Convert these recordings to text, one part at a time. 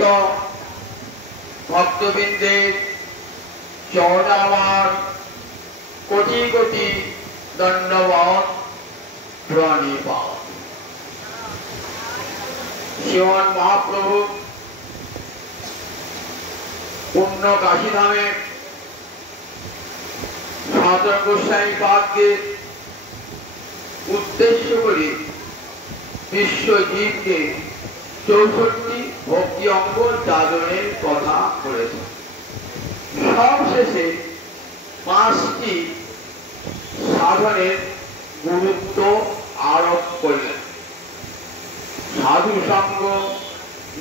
সমবেত ভক্তবৃন্দের চরণে আমার কোটি কোটি দণ্ডবত প্রণিপাত। শ্রীমন মহাপ্রভু পূর্ণ কাশীধামে সনাতন গোস্বামী পাদকে উদ্দেশ্য করে বিশ্বজীবকে 64 ভক্তি অঙ্গ যাজনের কথা বলেছেন। সবশেষে 5টি সাধনের গুরুত্ব আরোপ করলেন। সাধু সঙ্গ,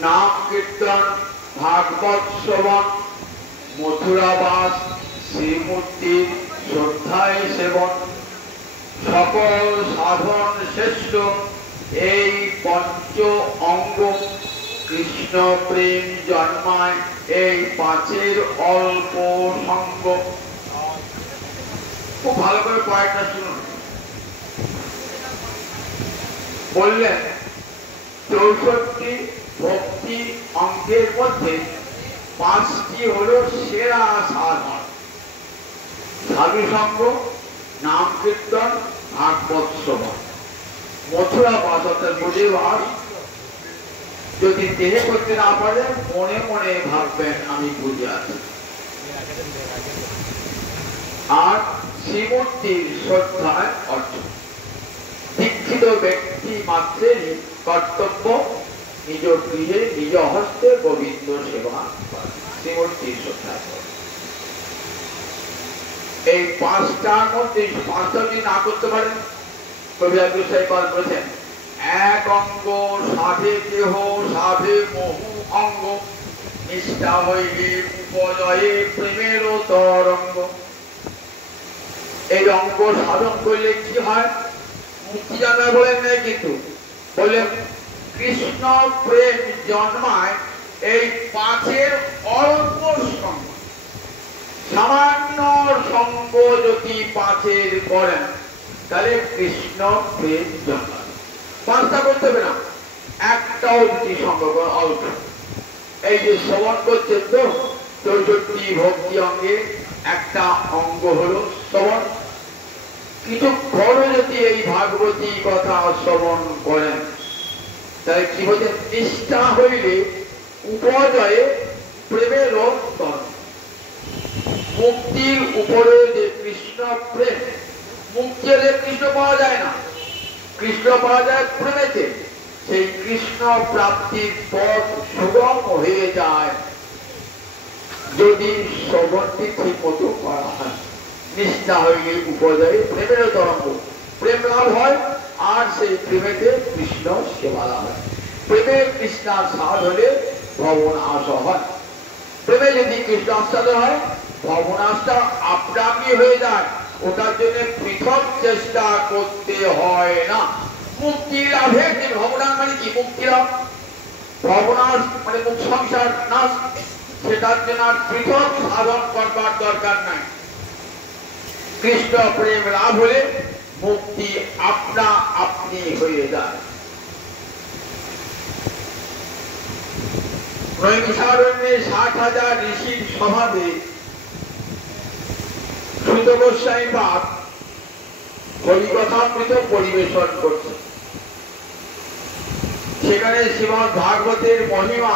নাম কীর্তন, ভাগবত শ্রবণ, মথুরাবাস, শ্রীমূর্তির শ্রদ্ধায় সেবন, সকল সাধন শ্রেষ্ঠ এই পঞ্চ অঙ্গ। কৃষ্ণ প্রেম জন্মায় এই 5-এর অল্প সঙ্গ। খুব ভালো করে পয়েন্টটা শুনুন। বললেন 64 ভক্তি অঙ্গের মধ্যে 5টি হলো সেরা সাধন। সাধু সঙ্গ, নাম কীর্তন, ভাগবত শ্রবণ, মথুরা বাস অর্থাৎ বুঝেবাস। যদি দেহে করতে না পারে মনে মনে ভাববেন আমি বুঝে আছি। আর শ্রীমূর্তির শ্রদ্ধায় অর্জন। দীক্ষিত ব্যক্তি মাত্রেরই কর্তব্য নিজ গৃহে নিজ হস্তে গোবিন্দ সেবা করা, শ্রীমূর্তির শ্রদ্ধায়। এই 5টার মধ্যে 5টা যদি না করতে পারেন, কবিরাজ গোস্বামী পাদ বলেছেন, এক অঙ্গ সাধে দেহ সাধে বহু অঙ্গ, নিষ্ঠা হইলে উপজয়ে প্রেমের তরঙ্গ। এই অঙ্গ সাধন করলে কি হয়? মুক্তি জন্মায় বলেন নাই, কিন্তু বললেন কৃষ্ণ প্রেম জন্মায় এই 5-এর অল্প সঙ্গ। সামান্য সঙ্গ যদি 5-এর করেন তাহলে কৃষ্ণ প্রেম জন্মাবে। 5টা করতে হবে না, একটাও যদি সঙ্গ অল্প। এই যে শ্রবণ করছেন তো 64 ভক্তি অঙ্গে একটা অঙ্গ হলো শ্রবণ। কিছুক্ষণ যদি এই ভাগবতী কথা শ্রবণ করেন তাহলে কি বলছেন? নিষ্ঠা হইলে উপজয়ে প্রেমের তরঙ্গ। মুক্তির উপরে যে কৃষ্ণ প্রেম, মুক্তি হলে কৃষ্ণ পাওয়া যায় না, কৃষ্ণ পাওয়া যায় প্রেমেতে। সেই কৃষ্ণ প্রাপ্তির পথ সুগম হয়ে যায় যদি শ্রবণটি ঠিক মতো করা হয়। নিষ্ঠা হইলে উপজয়ে প্রেমের তরঙ্গ, প্রেম লাভ হয়, আর সেই প্রেমেতে কৃষ্ণ সেবা লাভ হয়। প্রেমে কৃষ্ণার স্বাদ হলে ভবনাশ হয়। প্রেমে যদি কৃষ্ণ আস্বাদন হয়, ভবনাশটা আপনামি হয়ে যায়। ওটার জন্য পৃথক চেষ্টা করতে হয় না। মুক্তি লাভের যে ভবনাশ মানে কি? মুক্তি লাভ। ভবনাশ মানে মুখ সংসার নাশ, সেটার জন্য আর পৃথক সাধন করবার দরকার নাই। কৃষ্ণ প্রেম লাভ হলে মুক্তি আপনা আপনি হয়ে যায়। নৈমিষারণ্যে 60,000 ঋষির সভাতে সুত গোস্বামী পাদ হরিকথামৃত পরিবেশন করছে। সেখানে শ্রীমদ্ ভাগবতের মহিমা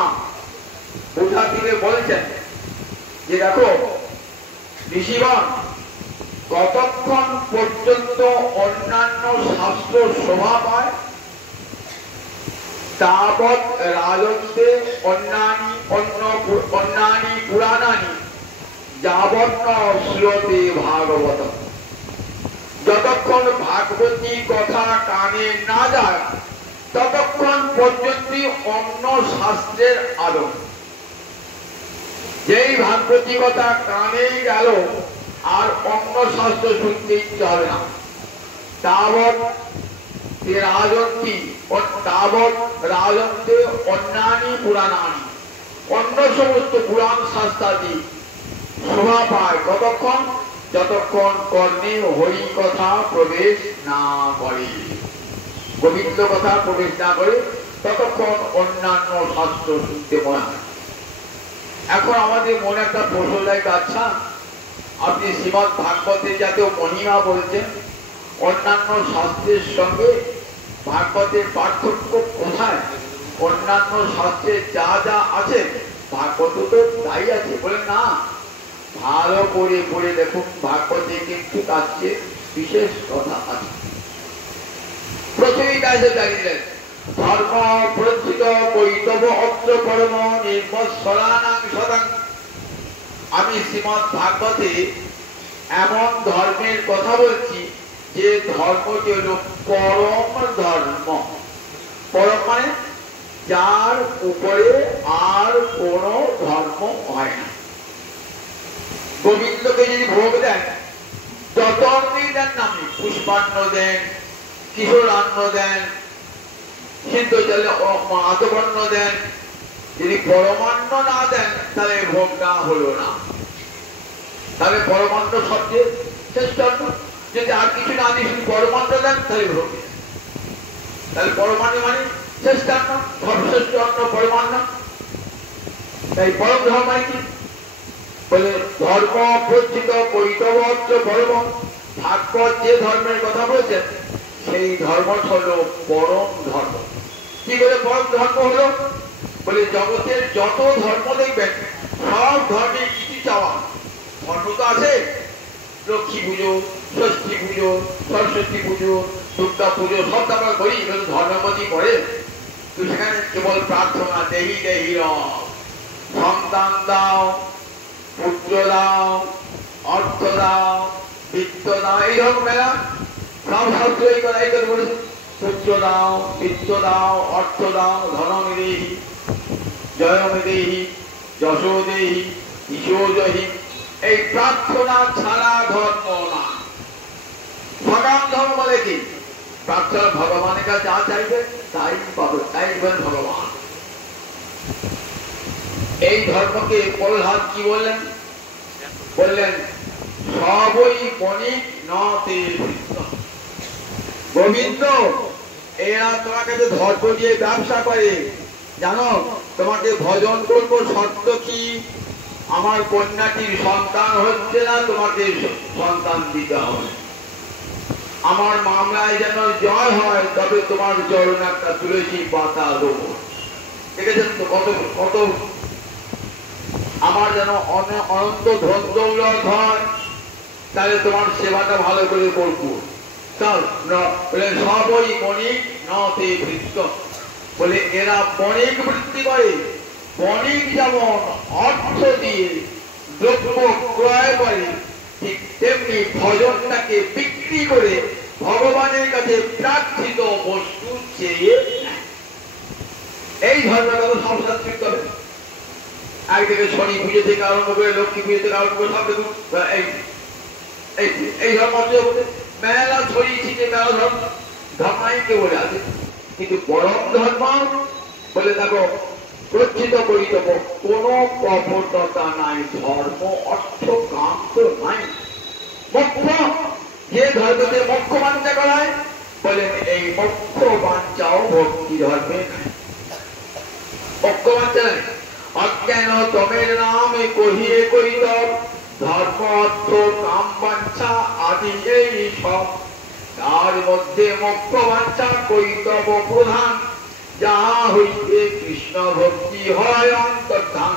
বোঝা দিয়ে বলেছেন যে দেখো ঋষিগণ কতক্ষণ পর্যন্ত অন্যান্য শাস্ত্র শোভা পায় তাবৎ রাজন্তে অন্যানি পুরাণানি যাবন্ন শ্রুতে ভাগবত। যতক্ষণ ভাগবতী কথা কানে না যায় ততক্ষণ পর্যন্ত অন্য শাস্ত্রের আলো। যেই ভাগবতী কথা কানে গেল আর অন্য শাস্ত্র শুনতে ইচ্ছে হবে না। তাবৎ রাজন্তি তাবৎ রাজন্তে অন্যানি পুরাণানি, অন্য সমস্ত পুরাণ শাস্ত্রাদি শোভা পায় কতক্ষণ? যতক্ষণ কর্ণে হরি কথা প্রবেশ না করে, গোবিন্দ কথা প্রবেশ না করে ততক্ষণ অন্যান্য শাস্ত্র শুনতে মনে হয়। এখন আমাদের মনে একটা প্রশ্ন লাগে, আচ্ছা আপনি শ্রীমদ ভাগবতের যাতে মহিমা বলছেন, অন্যান্য শাস্ত্রের সঙ্গে ভাগবতের পার্থক্য কোথায়? অন্যান্য শাস্ত্রে যা যা আছে ভাগবত তো তাই আছে। বলে না, ভালো করে পড়ে দেখুন, ভাগবতে কিন্তু তার চেয়ে বিশেষ কথা আছে। প্রথমেই কাজে দাঁড়িয়ে ধর্ম প্রচিত কৈতব অত্র কর্ম নির্মৎসরানাং সদাং। আমি শ্রীমদ ভাগবতে এমন ধর্মের কথা বলছি যে ধর্মটি হল পরম ধর্ম। পরম মানে যার উপরে আর কোন ধর্ম হয় না। গোবিন্দকে যদি ভোগ দেন, যত অন্নই দেন নামে, পুষ্পান্ন দেন, কিশোরান্ন দেন, সিদ্ধ জলে আতপন্ন দেন, যদি পরমান্ন না দেন তাহলে ভোগটা হলো না। তাহলে পরমান্ন সবচেয়ে শ্রেষ্ঠ অন্ন। যদি আর কিছু না দিয়ে শুধু পরমান্ন দেন তাহলে ভোগ। তাহলে পরমান্ন মানে শ্রেষ্ঠ অন্ন, সর্বশ্রেষ্ঠ অন্ন পরমান্ন। তাই পরম ধর্ম মানে কি? বলে ধর্ম প্রচিত কৈতব অত্র পরম। ভাগবত যে ধর্মের কথা বলছেন সেই ধর্ম হল পরম ধর্ম। কি করে পরম ধর্ম হলো? বলে জগতের যত ধর্ম দেখবেন সব ধর্মে কিছু চাওয়া। ধর্ম তো আছে, লক্ষ্মী পুজো, ষষ্ঠী পুজো, সরস্বতী পুজো, দুর্গা পুজো সব আমরা করি, কিন্তু ধর্মের মধ্যেই পড়ে। তো সেখানে কেবল প্রার্থনা, দেহি দেহি সন্তান দাও, পুত্র দাও, অর্থ দাও, বিত্ত দাও, এই ধর্ম মেলা সব শাস্ত্র এই কথা বলেছে। পুত্র দাও, বিত্ত দাও, অর্থ দাও, ধনম দেহি, জয়ম দেহি, যশো দেহি, ঈশো দেহি। এই প্রার্থনা ছাড়া ধর্ম না। ভগবান ধর্ম বলে কি? প্রার্থনা ভগবানের কাছে যা চাইবে তাই পাবে, তাই ভগবান। এই ধর্মকে প্রহ্লাদ কি বললেন? বললেন সবই বণিক নতে। গোবিন্দ এরা তোমার কাছে ধর্ম দিয়ে ব্যবসা করে, জানো তোমাকে ভজন করবো, শর্ত কি? আমার কন্যাটির সন্তান হচ্ছে না, তোমাকে সন্তান দিতে হবে। আমার মামলায় যেন জয় হয়, তবে তোমার চরণ একটা তুলসী পাতা দেবো। দেখেছেন তো কত কত। আমার যেন অনন্ত ধন দৌলত হয়, তাহলে তোমার সেবাটা ভালো করে করবো। সবই বণিক নতে ভৃত্য। বলে এরা বণিক বৃত্তি করে। বণিক যেমন অর্থ দিয়ে দ্রব্য ক্রয় করে, ঠিক তেমনি ভজনটাকে বিক্রি করে ভগবানের কাছে প্রার্থিত বস্তু চেয়ে নেয়। এই ধর্মটা তো সব শাস্ত্রিক হবে। একদিকে শনি পুজো থেকে আরম্ভ করে লক্ষ্মী পুজো থেকে আরম্ভ করে সব দেখুন এই ধর্ম মেলা ছড়িয়েছে, মেলা ধর্ম ধর্মাই কে বলে আছে। কিন্তু পরম ধর্ম বলে দেখো প্রচিত করিতব, কোন কপটতা নাই, ধর্ম অর্থ কাম তো নাই। মোক্ষ, যে ধর্মতে মোক্ষ বাঞ্ছা করায়, বলেন এই মোক্ষ বাঞ্ছাও ভক্তি ধর্মে নাই। মোক্ষ বাঞ্ছা নাই। অজ্ঞান তমের নামে কহিয়ে করিত, ধর্ম অর্থ কাম বাঞ্ছা আদি এই সব, তার মধ্যে মোক্ষ বাঞ্ছা করিতব প্রধান, যাহা হইতে কৃষ্ণ ভক্তি হয় অন্তর্ধান।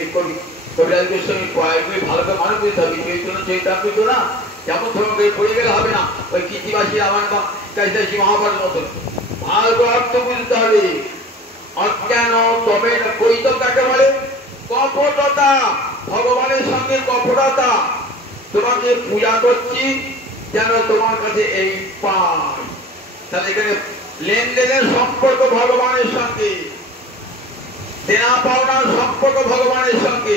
এই কবিরাজ গোস্বামী কয়েকগুলি ভালো করে মানুষ বুঝতে হবে। চৈতন্য চৈতামৃত না যেমন ধরনের পড়ে গেলে হবে না, ওই কৃতিবাসী রামায়ণ বা কাশী মহাভারত মতন ভালো করে অর্থ বুঝতে হবে। অজ্ঞান তবে কৈতব কাকে বলে? কপটতা, ভগবানের সঙ্গে কপটতা। তোমাকে পূজা করছি যেন তোমার কাছে এই পাই। তাহলে এখানে লেনদেনের সম্পর্ক ভগবানের সঙ্গে, দেনা পাওনার সম্পর্ক ভগবানের সঙ্গে।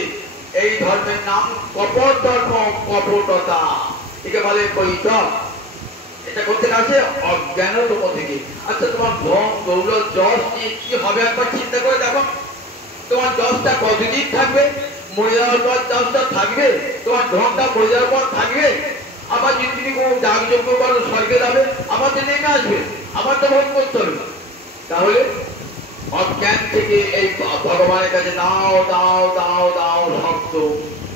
এই ধর্মের নাম কপট ধর্ম, কপটতা। একে বলে কৈতব। এটা করতে আছে অজ্ঞানতম থেকে। আচ্ছা তোমার ধন দৌলত যশ নিয়ে কি হবে একবার চিন্তা করে দেখো। তোমার যশটা কতদিন থাকবে? মরে যাওয়ার পর যশটা থাকবে? তোমার ধনটা মরে যাওয়ার পর থাকবে? আবার যদি তুমি কোনো যাগযজ্ঞ করো স্বর্গে যাবে, আবার তো নেমে আসবে, আবার তো ভোগ করতে হবে। তাহলে অজ্ঞান থেকে এই ভগবানের কাছে দাও দাও দাও দাও শব্দ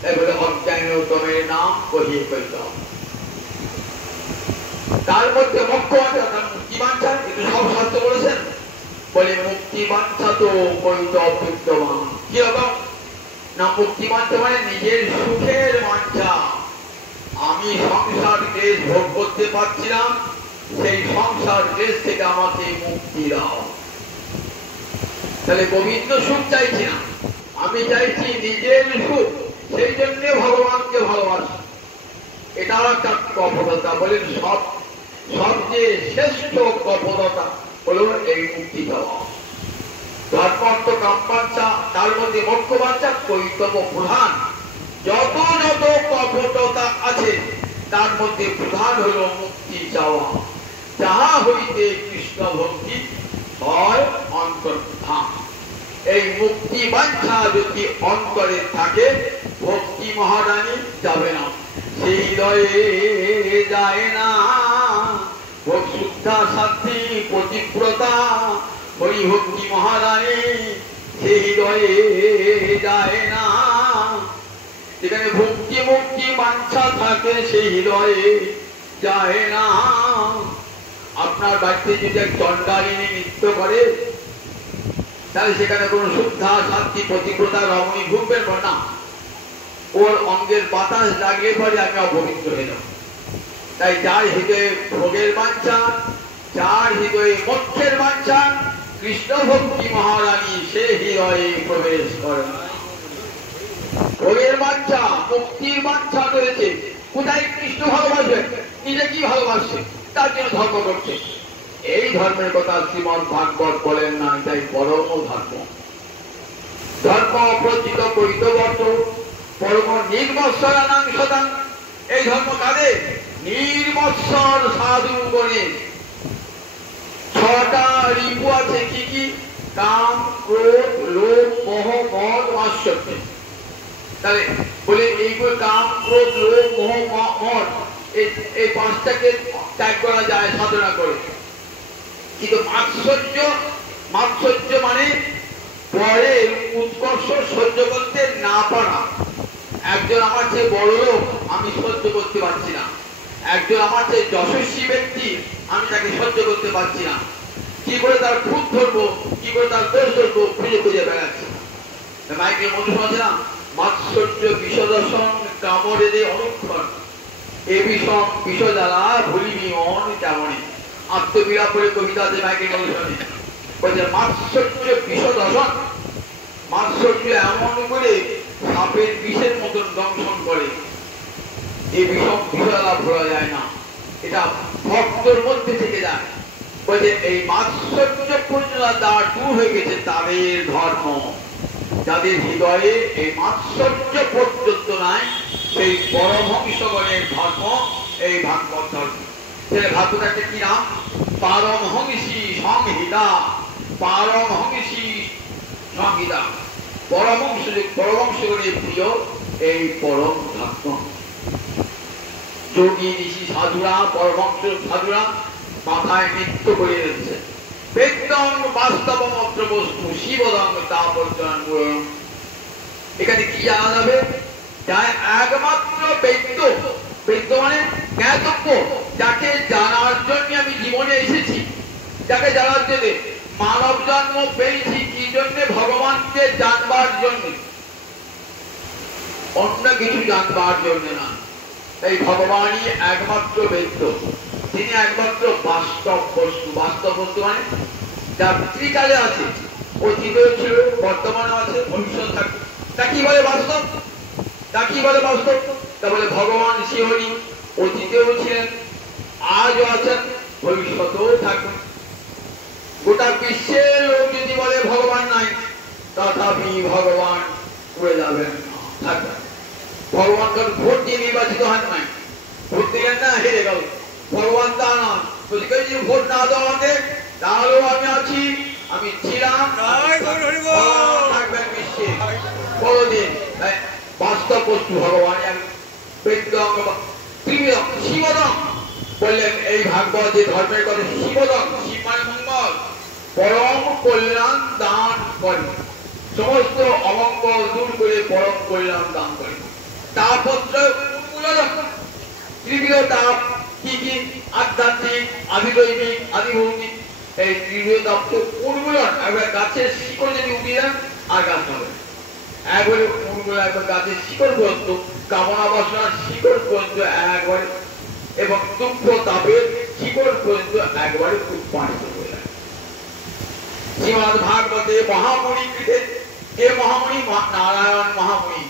এবারে অজ্ঞানীয়তমের নাম কহিয়ে ফেলতে হবে। তার মধ্যে মুখ্য মুক্তি বাঞ্ছা, একটু সব শাস্ত্র বলেছেন, বলে মুক্তি বাঞ্ছা তো করিত বিদ্যমান। কি রকম না, মুক্তি বাঞ্ছা মানে নিজের সুখের বাঞ্ছা। আমি সংসার দেশ ভোগ করতে পারছিলাম, সেই সংসার দেশ থেকে আমাকে মুক্তি দাও। তাহলে গোবিন্দ সুখ চাইছি না, আমি চাইছি নিজের সুখ, সেই জন্য ভগবানকে ভালোবাসি। এটা একটা কপটতা। বলেন সবচেয়ে শ্রেষ্ঠ কপটতা হলো এই মুক্তি দেওয়া। ধর্ম অর্থ কাম বাঞ্ছা, তার মধ্যে মোক্ষ বাঞ্ছা কৈতব প্রধান। যত যত কপটতা আছে তার মধ্যে প্রধান হলো মুক্তি চাওয়া। যাহা হইতে কৃষ্ণ ভক্তি হয় অন্তর্ধান। এই মুক্তি বাঞ্ছা যদি অন্তরে থাকে, ভক্তি মহারানী যাবে না, সেই হৃদয়ে যায় না। শুদ্ধা শান্তি পতিব্রতা হরিভক্তি মহারানী সেই হৃদয়ে যায় না। যেখানে ভক্তি মুক্তি বাঞ্ছা থাকে সেই হৃদয়ে যায় না। আপনার বাড়িতে যদি এক চণ্ডালিনী নৃত্য করে, তাহলে সেখানে কোন শুদ্ধা শান্তি পতিব্রতা রমণী ঘুরবেন না। ওর অঙ্গের বাতাস লাগলে পরে আমি অপবিত্র হয়ে যাব। তাই যার হৃদয়ে ভোগের বাঞ্ছা, যার হৃদয়ে মোক্ষের বাঞ্ছা, কৃষ্ণ ভক্তি মহারানী সে হৃদয়ে প্রবেশ করেন। ভোগের বাঞ্ছা, মুক্তির বাঞ্ছা রয়েছে, কোথায় কৃষ্ণ ভালোবাসবেন, নিজে কি ভালোবাসছে, তার জন্য ধর্ম করছে। এই ধর্মের কথা শ্রীমদ ভাগবত বলেন না, তাই পরম ধর্ম। ধর্ম প্রচিত করিতবর্ত পরম নির্মৎসরানাং সদাং। এই ধর্ম কাদের? নির্মৎসর সাধু গণে। ছটা রিপু আছে, কি কি? কাম, ক্রোধ, লোভ, মোহ, মদ, মাৎসর্য। তাহলে বলে এইগুলো কাম, ক্রোধ, লোভ, মোহ, মদ, এই পাঁচটাকে ত্যাগ করা যায় সাধনা করে। কিন্তু মাৎসর্য মানে পরের উৎকর্ষ সহ্য করতে না পারা। একজন আমার চেয়ে বড় লোক, আমি সহ্য করতে পারছি না। একজন আমার চেয়ে যশস্বী ব্যক্তি, আমি তাকে সহ্য করতে পারছি না। কি করে তার খুঁত ধরবো, কি করে তার দোষ ধরবো, খুঁজে খুঁজে বেড়াচ্ছি। মাইকেল মধ্যে শোনাচ্ছে না, মাৎসর্য বিষদর্শন কামড়ে দে অনুক্ষণ, এ বিষম বিষ জ্বালা ভুলিবি মন কেমনে। আত্মবিরা করে কবিতা আছে মাইকেল মধ্যে শোনে, বলছে মাৎসর্য বিষদর্শন। মাৎসর্য এমন করে সাপের বিষের মতন দংশন করে, এই বিষম বিষদা ভোলা যায় না, এটা ভক্তর মধ্যে থেকে যায়। বলছে এই মাৎসর্য পর্যন্ত তার দূর হয়ে গেছে তাদের ধর্ম। যাদের হৃদয়ে এই মাৎসর্য পর্যন্ত নাই, সেই পরমহংসগণের ধর্ম এই ভাগবত ধর্ম। ভাগবতটা কি নাম? পারমহংসী সংহিতা। পারমহংসী সংহিতা, পরমহংসগণের প্রিয় এই পরম ধর্ম। যোগী ঋষি সাধুরা, পরমহংস সাধুরা মাথায় নৃত্য করে যাচ্ছে। বেদং বাস্তবমাত্র বস্তু শিবদং তাপর্জন। এখানে কি জানা যাবে? একমাত্র বেদ্য, বেদ্য মানে জ্ঞাতব্য, যাকে জানার জন্য আমি জীবনে এসেছি, যাকে জানার জন্য মানব জন্ম পেয়েছি। কি জন্য? ভগবানকে জানবার জন্য, অন্য কিছু জানবার জন্য না। এই ভগবানই একমাত্র বেদ্য, তিনি একমাত্র বাস্তব বস্তু। বাস্তব বস্তু মানে যা ত্রিকালে আছে, অতীতেও ছিল, বর্তমানে আছে, ভবিষ্যৎ থাকবে। তা কি বলে বাস্তব? তা কি বলে বাস্তব? তা বলে ভগবান শিহরি অতীতেও ছিলেন, আজও আছেন, ভবিষ্যতেও থাকবেন। গোটা বিশ্বের লোক যদি বলে ভগবান নাই, তথাপি ভগবান উড়ে যাবেন, থাকবেন। ভগবান কারণ ভোট দিয়ে নির্বাচিত হন নাই, ভোট দিলেন না, হেরে গেল। ভগবান তা না, যদি ভোট না দেওয়া আমাকে, তাহলেও আমি আছি, আমি ছিলাম, থাকবেন বিশ্বে কোনদিন। বাস্তব বস্তু ভগবান শিবদম বললেন। এই ভাগবত যে ধর্মের কথা, শিবদম, শিব মানে মঙ্গল, পরম কল্যাণ দান করে, সমস্ত অমঙ্গল দূর করে পরম কল্যাণ দান করে। তাপত্র উন্মূলন, তৃতীয় তাপ কি কি? আধ্যাত্মিক, আদিদৈবিক, আদিভৌমিক। এই তৃতীয় তাপকে উন্মূলন, একবার গাছের শিকড় যদি উঠিয়ে দেন আর গাছ হবে, একবারে উন্মূলন, একবার গাছের শিকড় পর্যন্ত, কামনা বাসনার শিকড় পর্যন্ত একবারে, এবং দুঃখ তাপের শিকড় পর্যন্ত একবারে উৎপাদিত হয়ে যায়। শ্রীমদ্ ভাগবতে মহামণি কৃতে, কে মহামণি? নারায়ণ মহামণি,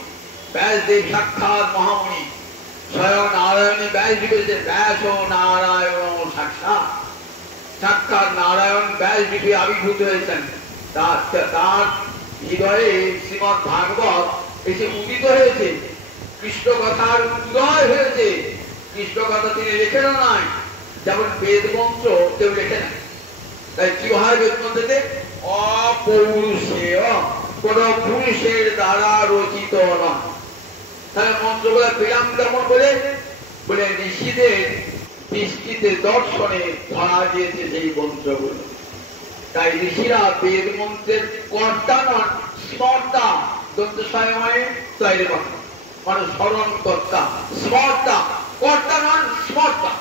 ব্যাসদেব সাক্ষাৎ মহামণি, স্বয়ং নারায়ণী ব্যাস লিখেছেন, ব্যাস ও নারায়ণ সাক্ষাৎ, সাক্ষাৎ নারায়ণ ব্যাস লিখে আবির্ভূত হয়েছেন। তার হৃদয়ে শ্রীমদ্ ভাগবত এসে উদিত হয়েছে, কৃষ্ণ কথার উদয় হয়েছে। কৃষ্ণ কথা তিনি লেখেন নাই, যেমন বেদ মন্ত্র কেউ লেখে নাই। তাই কি হয় বেদ মন্ত্রতে? অপৌরুষেয়, কোন পুরুষের দ্বারা রচিত নয়। তাহলে মন্ত্রগুলো পেলাম কেমন করে? বলে ঋষিদের দৃষ্টিতে দর্শনে ধরা দিয়েছে সেই মন্ত্রগুলো। তাই ঋষিরা বেদ মন্ত্রের কর্তা নন, স্মর্তা, দন্ত স্বয়ময়ে তৈরি কথা, মানে স্মরণ কর্তা, স্মর্তা, কর্তা নন স্মর্তা।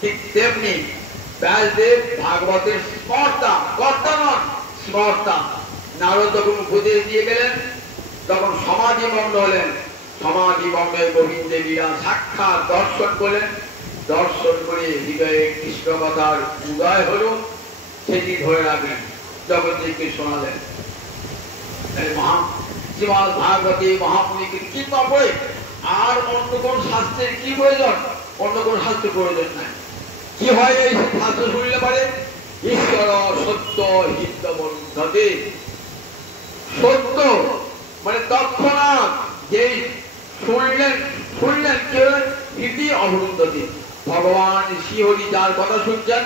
ঠিক তেমনি ব্যাসদেব ভাগবতের স্মর্তা, কর্তা নন স্মর্তা। নারদ যখন উপদেশ দিয়ে গেলেন, তখন সমাধি মগ্ন হলেন, সমাধি মগ্নে গোবিন্দ দেবীরা সাক্ষাৎ দর্শন করলেন, দর্শন করে হৃদয়ে কৃষ্ণ কথার উদয় হল, সেটি ধরে রাখলেন, জগৎদেবকে শোনালেন। শ্রীমদ্ ভাগবতে মহামণিকে কি পাবে? আর অন্য কোন শাস্ত্রের কি প্রয়োজন? অন্য কোন শাস্ত্রের প্রয়োজন নাই। কি হয় এই শাস্ত্র শুনলে পারে? ঈশ্বর সত্য হিতবন্ধতে, সত্য মানে তৎক্ষণাৎ যেই শুনলেন কেউ ইতি অবরুদ্ধতি, ভগবান শ্রীহরি যার কথা শুনছেন,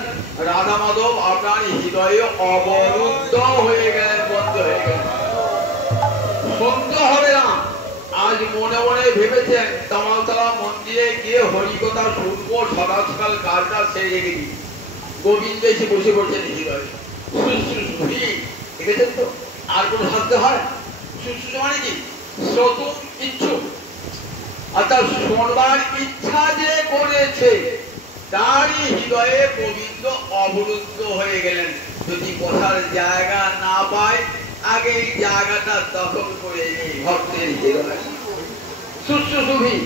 রাধা মাধব আপনার হৃদয়ে অবরুদ্ধ হয়ে গেলেন, বন্ধ হয়ে গেলেন, শুনতে হবে না। আজ মনে মনে ভেবেছেন তামালতলা মন্দিরে গিয়ে হরিকথা শুনবো, সকাল সকাল কাজটা সেরে রেখে দিই, গোবিন্দ এসে বসে পড়ছেন হৃদয়ে, শুশ্রূষি। দেখেছেন তো? আর কোন শাস্ত্র হয়? শুশ্রূষ মানে কি? শ্রোতুম ইচ্ছুক, অর্থাৎ শোনবার ইচ্ছা যে করেছে তারই হৃদয়ে গোবিন্দ অবরুদ্ধ হয়ে গেলেন। যদি বসার জায়গা না পায়, আগে এই জায়গাটা দখল করে নেই ভক্তের হৃদয়ে, শুশ্রূষি।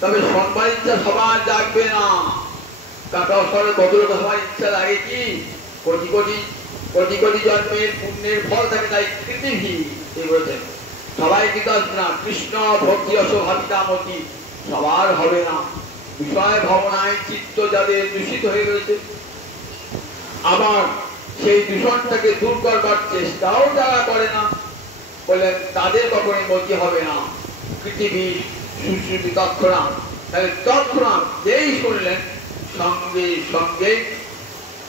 তবে শোনবার ইচ্ছা সবার জাগবে না। কাকা অসরে বদল সবার ইচ্ছা লাগে কি? কোটি কোটি কোটি কোটি জন্মের পুণ্যের ফল থাকে, তাই কৃতিভি বলেছেন সবাই কিন্তু আসবে না। কৃষ্ণ ভক্তি অসভাবিতামতি সবার হবে না। বিষয় ভাবনায় চিত্ত যাদের দূষিত হয়ে গেছে, আবার সেই দূষণটাকে দূর করবার চেষ্টাও যারা করে না, বলেন তাদের কখনোই মতি হবে না। পৃথিবী সুশ্রুতি তৎক্ষণাৎ, তাহলে তৎক্ষণাৎ যেই শুনলেন, সঙ্গে সঙ্গে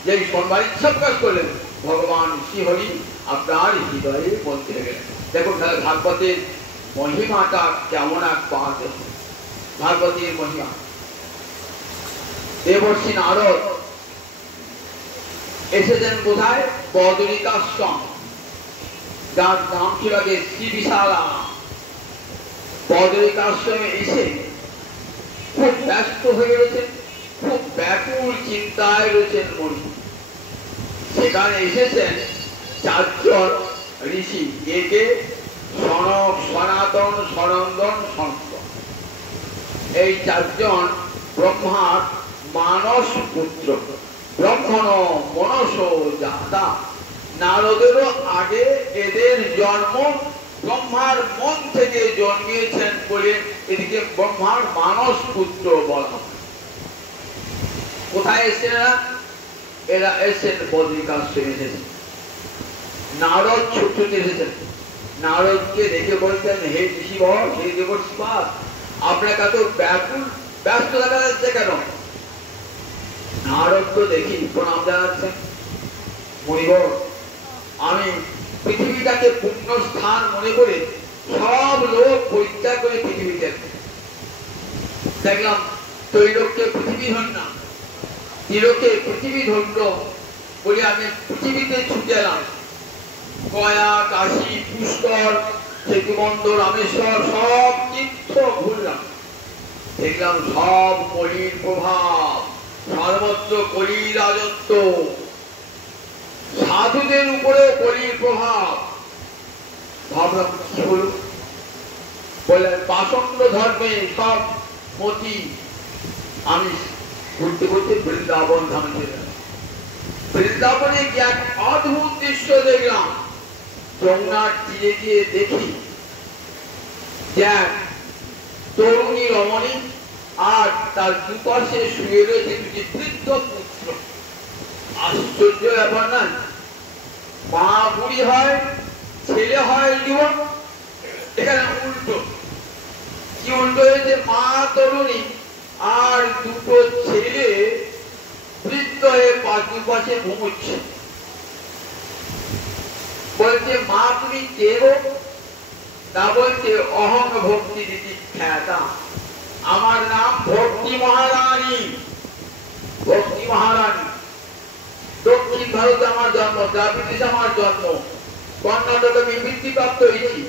যেই শোনবার ইচ্ছা প্রকাশ করলেন, ভগবান শ্রীহরি আপনার হৃদয়ে বলতে গেলেন। দেখুন তাহলে ভাগবতের মহিমাটা কেমন এক পাওয়াতে। ভাগবতের মহিমা, দেবর্ষি নারদ এসেছেন কোথায়? বদরিকাশ্রম, যার নাম ছিল আগে শ্রী বিশালা। বদরিকাশ্রমে এসে খুব ব্যস্ত হয়ে রয়েছেন, খুব ব্যাকুল চিন্তায় রয়েছেন মনি। সেখানে এসেছেন চারজন ঋষি, কে? সনক, সনাতন, সনন্দন, সনাতন। এই চারজন ব্রহ্মার মানস পুত্র, ব্রহ্মণ মনস জাতা। নারদেরও আগে এদের জন্ম ব্রহ্মার মন থেকে জন্মিয়েছেন বলে এদিকে ব্রহ্মার মানস পুত্র বলা। কোথায় এসেছেন এরা? এরা এসেছেন বদ্রিকাশ্রমে এসেছেন। নারদ ছুটতে এসেছেন। নারদকে দেখে বলতেন, হে ঋষিবর, হে দেবর্ষি পাদ, আপনাকে এত ব্যাকুল ব্যস্ত দেখা যাচ্ছে কেন? নারদ তো দেখি প্রণাম জানাচ্ছেন, মনিবর আমি পৃথিবীটাকে পূর্ণ স্থান মনে করে সব লোক পরিত্যাগ করে পৃথিবীতে দেখলাম ত্রৈলোক্যে পৃথিবী ধন্য, ত্রিলোকে পৃথিবী ধন্য, বলি আমি পৃথিবীতে ছুটে এলাম, গয়া, কাশী, পুষ্কর, সেতুবন্ধ, রামেশ্বর সব তীর্থ ঘুরলাম, দেখলাম সব কলির প্রভাব, সর্বত্র কলির রাজত্ব, সাধুদের উপরে কলির প্রভাব। ভাবলাম কি হলো, বললেন পাষণ্ড ধর্মে সব মতি। আমি ঘুরতে ঘুরতে বৃন্দাবন ধামে চলে গেলাম। বৃন্দাবনে গিয়ে এক অদ্ভুত দৃশ্য দেখলাম। যমুনার তীরে গিয়ে দেখি তরুণী রমণী আর তার দুপাশে শুয়ে রয়েছে দুটি বৃদ্ধ পুত্র। আশ্চর্য ব্যাপার না, মা বুড়ি হয়, ছেলে হয় যুবক। এখানে উল্টো। কি উল্টো হয়েছে? মা তরুণী আর দুটো ছেলে বৃদ্ধ হয়ে দুপাশে ঘুমোচ্ছে। বলছে মা তুমি কে গো? তা বলছে অহং ভক্তি দিদি খ্যাতা, আমার নাম ভক্তি মহারানী। ভক্তি মহারানী। দক্ষিণ ভারতে আমার জন্ম, দ্রাবিড় আমার জন্ম, কর্ণাটকে বৃত্তিপ্রাপ্ত হয়েছি,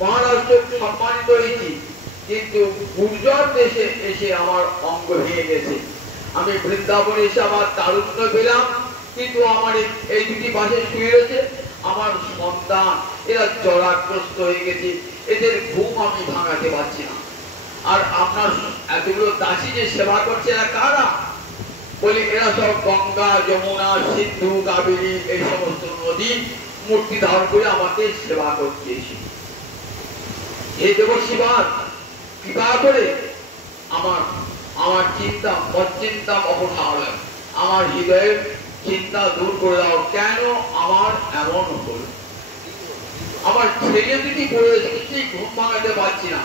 মহারাষ্ট্র সম্মানিত হয়েছি, কিন্তু গুর্জর দেশে এসে আমার অঙ্গ ভেঙে গেছে। আমি বৃন্দাবনে এসে আবার তারুণ্য পেলাম, কিন্তু আমার এই দুটি পাশে শুয়ে রয়েছে আমার সন্তান, এরা জরাগ্রস্ত হয়ে গেছে, এদের ঘুম আমি ভাঙাতে পারছি না। আর আপনার এতগুলো দাসী যে সেবা করছে এরা কারা? বলি এরা সব গঙ্গা, যমুনা, সিন্ধু, কাবেরী এই সমস্ত নদী মূর্তি ধারণ করে আমাকে সেবা করছে। এই দেবশিবাদ কৃপা করে আমার চিন্তা মচ্চিন্তা অপসারণ, আমার হৃদয়ের চিন্তা দূর করে দাও। কেন আমার এমন হল? আমার ছেলে দুটি পড়ে কিছুই ঘুম ভাঙাতে পারছি না।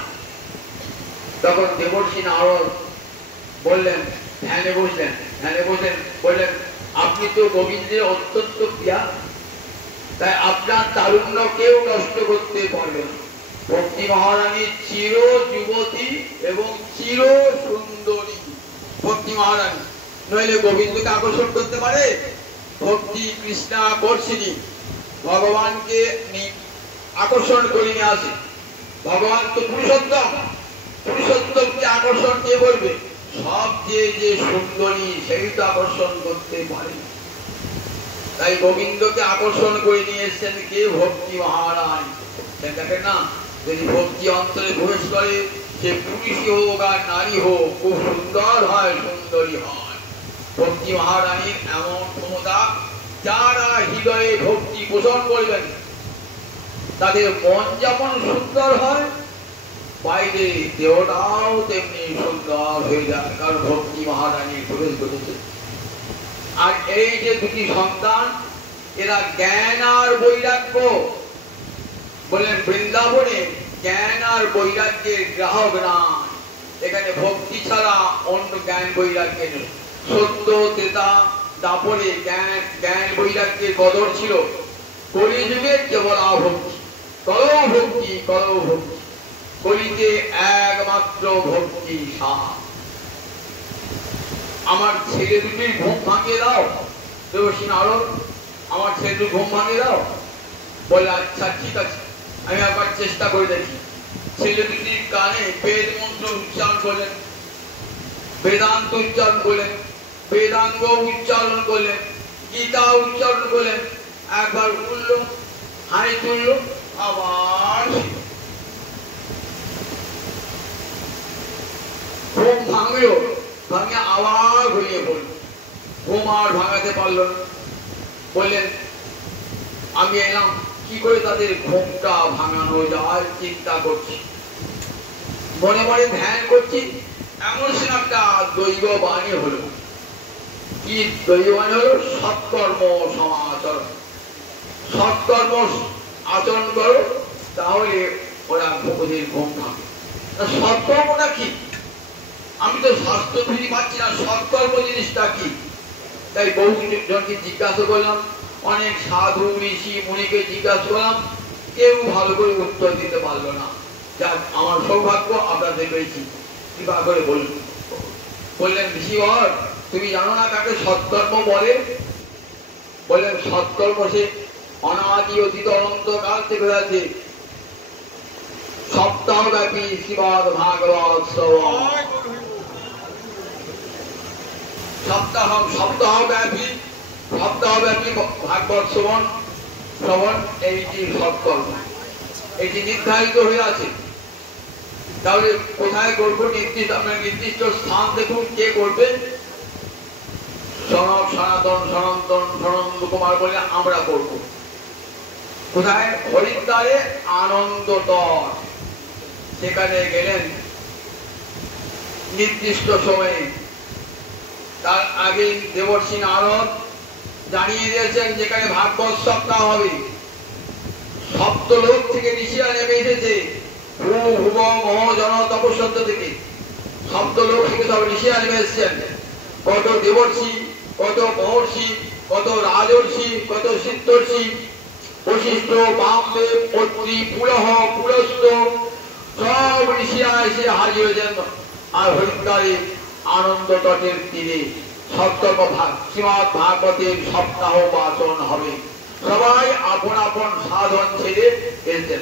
তখন দেবর্ষি নারদ বললেন, ধ্যানে বসলেন, বললেন আপনি তো গোবিন্দের অত্যন্ত প্রিয়া, তাই আপনার তারুণ্য কেউ নষ্ট করতে পারবে না। ভক্তি মহারানী চির যুবতী এবং চির সুন্দরী। ভক্তি মহারানী নইলে গোবিন্দকে আকর্ষণ করতে পারে? ভক্তি কৃষ্ণা আকর্ষিনী, ভগবানকে আকর্ষণ করে নিয়ে আসে। ভগবান তো পুরুষোত্তম, পুরুষোত্তমকে আকর্ষণ কে করবে? সবচেয়ে যে সুন্দরী সেই তো আকর্ষণ করতে পারে। তাই গোবিন্দকে আকর্ষণ করে নিয়ে এসছেন কে? ভক্তি মহারানী। দেখেন না, যদি ভক্তি অন্তরে প্রবেশ করে, সে পুরুষই হোক আর নারী হোক, খুব সুন্দর হয়, সুন্দরী হয়। ভক্তি মহারানীর এমন ক্ষমতা, যারা হৃদয়ে ভক্তি পোষণ করবেন তাদের মন যেমন সুন্দর হয়, বাইরে দেহটাও তেমনি সুন্দর হয়ে যায়, কারণ ভক্তি মহারানী প্রবেশ করেছে। আর এই যে দুটি সন্তান, এরা জ্ঞান আর বৈরাগ্য। বললেন বৃন্দাবনে জ্ঞান আর বৈরাগ্যের গ্রাহক নাই, এখানে ভক্তি ছাড়া অন্য জ্ঞান বৈরাগ্যের নেই। সত্য ত্রেতা দাপরে জ্ঞান বৈরাগ্যের কদর ছিল, কলিযুগে কেবল ভক্তি, করো ভক্তি, করো ভক্তি। কলিতে একমাত্র ভক্তি সাহা। আমার ছেলে দুটির ঘুম ভাঙিয়ে দাও দেবশ্রী নারদ, আমার ছেলে দুটির ঘুম ভাঙিয়ে দাও। বলে আচ্ছা ঠিক আছে, আমি একবার চেষ্টা করে দেখি। ছেলে দুটির কানে বেদ মন্ত্র উচ্চারণ করলেন, বেদান্ত উচ্চারণ করলেন, বেদাঙ্গ উচ্চারণ করলেন, গীতা উচ্চারণ করলেন। একবার উঠল, হাই তুলল, আবার ঘুম ভাঙল, ভাঙে আবার ঘুরিয়ে পড়ল। ঘুম আর ভাঙাতে পারল না। বললেন আমি এলাম কি করে তাদের ঘুমটা ভাঙানো যায় চিন্তা করছি, মনে মনে ধ্যান করছি। এমন সে একটা দৈব বাণী হলো। কি দৈব বাণী হলো? সৎকর্ম সমাচরণ, সৎকর্ম আচরণ করো, তাহলে ওরা ওদের ঘুম ভাঙে। সৎকর্মটা কি? আমি তো শাস্ত্র ফিরি পাচ্ছি না, সৎকর্ম জিনিসটা কি? তাই বহু জনকে জিজ্ঞাসা করলাম, অনেক সাধু ঋষি মুনিকে জিজ্ঞাসা করলাম, কেউ ভালো করে উত্তর দিতে পারলো না। যাক, আমার সৌভাগ্য আপনাদের পেয়েছি। কৃপা করে বললেন ঋষিবর, তুমি জানো না কাকে সৎকর্ম বলে? বলেন সৎকর্ম সে অনাদি অতীত অনন্তকাল থেকে আছে। সপ্তাহব্যাপী শ্রীমদ ভাগবত শ্রবণ, সপ্তাহব্যাপী ভাগবত শ্রবণ এইটি সৎকর্ম, এটি নির্ধারিত হয়ে আছে। তাহলে কোথায় করবো? নির্দিষ্ট স্থান দেখুন কে করবে। সনক সনাতন সনাতন সনন্দ কুমার বলে আমরা করব। কোথায়? হরিদ্বারে আনন্দতর। সেখানে গেলেন নির্দিষ্ট সময়ে। তার আগে দেবর্ষি নারদ জানিয়ে দিয়েছেন যেখানে ভাগবত সপ্তাহ হবে। সপ্তলোক থেকে ঋষিরা নেমে এসেছে, ভুব মহ জন তপস্য থেকে সপ্তলোক থেকে সব ঋষিরা নেমে এসেছেন। কত দেবর্ষি, কত মহর্ষি, কত রাজর্ষি, কত সিদ্ধর্ষি, বশিষ্ঠ, বামদেব, অত্রি, পুলহ, পুলস্ত সব ঋষিরা এসে হাজির হয়েছেন। আর হরিদ্বারে আনন্দ তটের তীরে শ্রীমদ ভাগবতের সপ্তাহ বাচন হবে। সবাই আপন আপন সাধন ছেড়ে এসেছেন।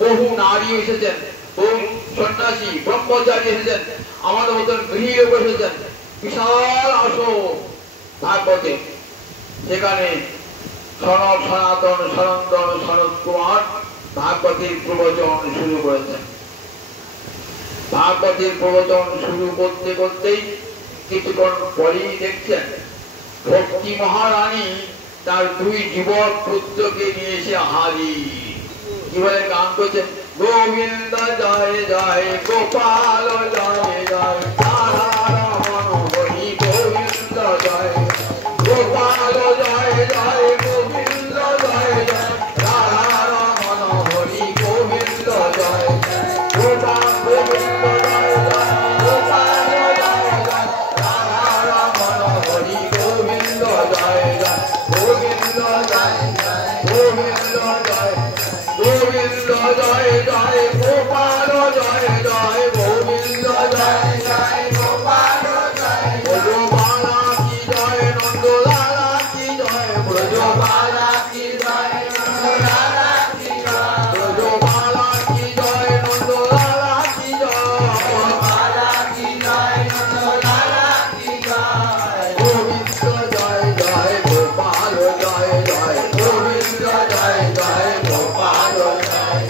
বহু নারী এসেছেন, বহু সন্ন্যাসী ব্রহ্মচারী এসেছেন, আমাদের মতন গৃহী লোক এসেছেন। বিশাল আসর ভাগবতে। সেখানে সনক সনাতন সনন্দন সনত কুমার ভাগবতের প্রবচন শুরু করেছেন। ভাগবতের প্রবচন শুরু করতে করতেই কিছুক্ষণ পরেই দেখছেন ভক্তি মহারানী তার দুই যুবক পুত্রকে নিয়ে এসে হাজির। কি বলে গান করছেন? গোবিন্দ জয় জয় গোপাল জয় জয় রাধা রমণ হরি গোবিন্দ জয় গোপাল জয় জয় গোবিন্দ জয় জয় রাধা রমণ হরি গোবিন্দ জয় গোপাল গোবিন্দ জয় জয় গোপাল জয় জয় রাধা রমণ হরি গোবিন্দ জয় জয় গোবিন্দ জয় জয় গোবিন্দ জয় গোবিন্দ জয় জয় গোপাল জয় জয় গোবিন্দ জয় জয় গোপাল জয় ব্রজবালা কি জয় নন্দলালা কি জয় ব্রজবালা কি জয় নন্দলালা কি জয় ব্রজবালা কি জয় নন্দলালা কি জয় ব্রজবালা কি জয় নন্দলালা কি জয় গোবিন্দ জয় জয় গোপাল জয় জয় গোবিন্দ জয় জয় গোপাল জয়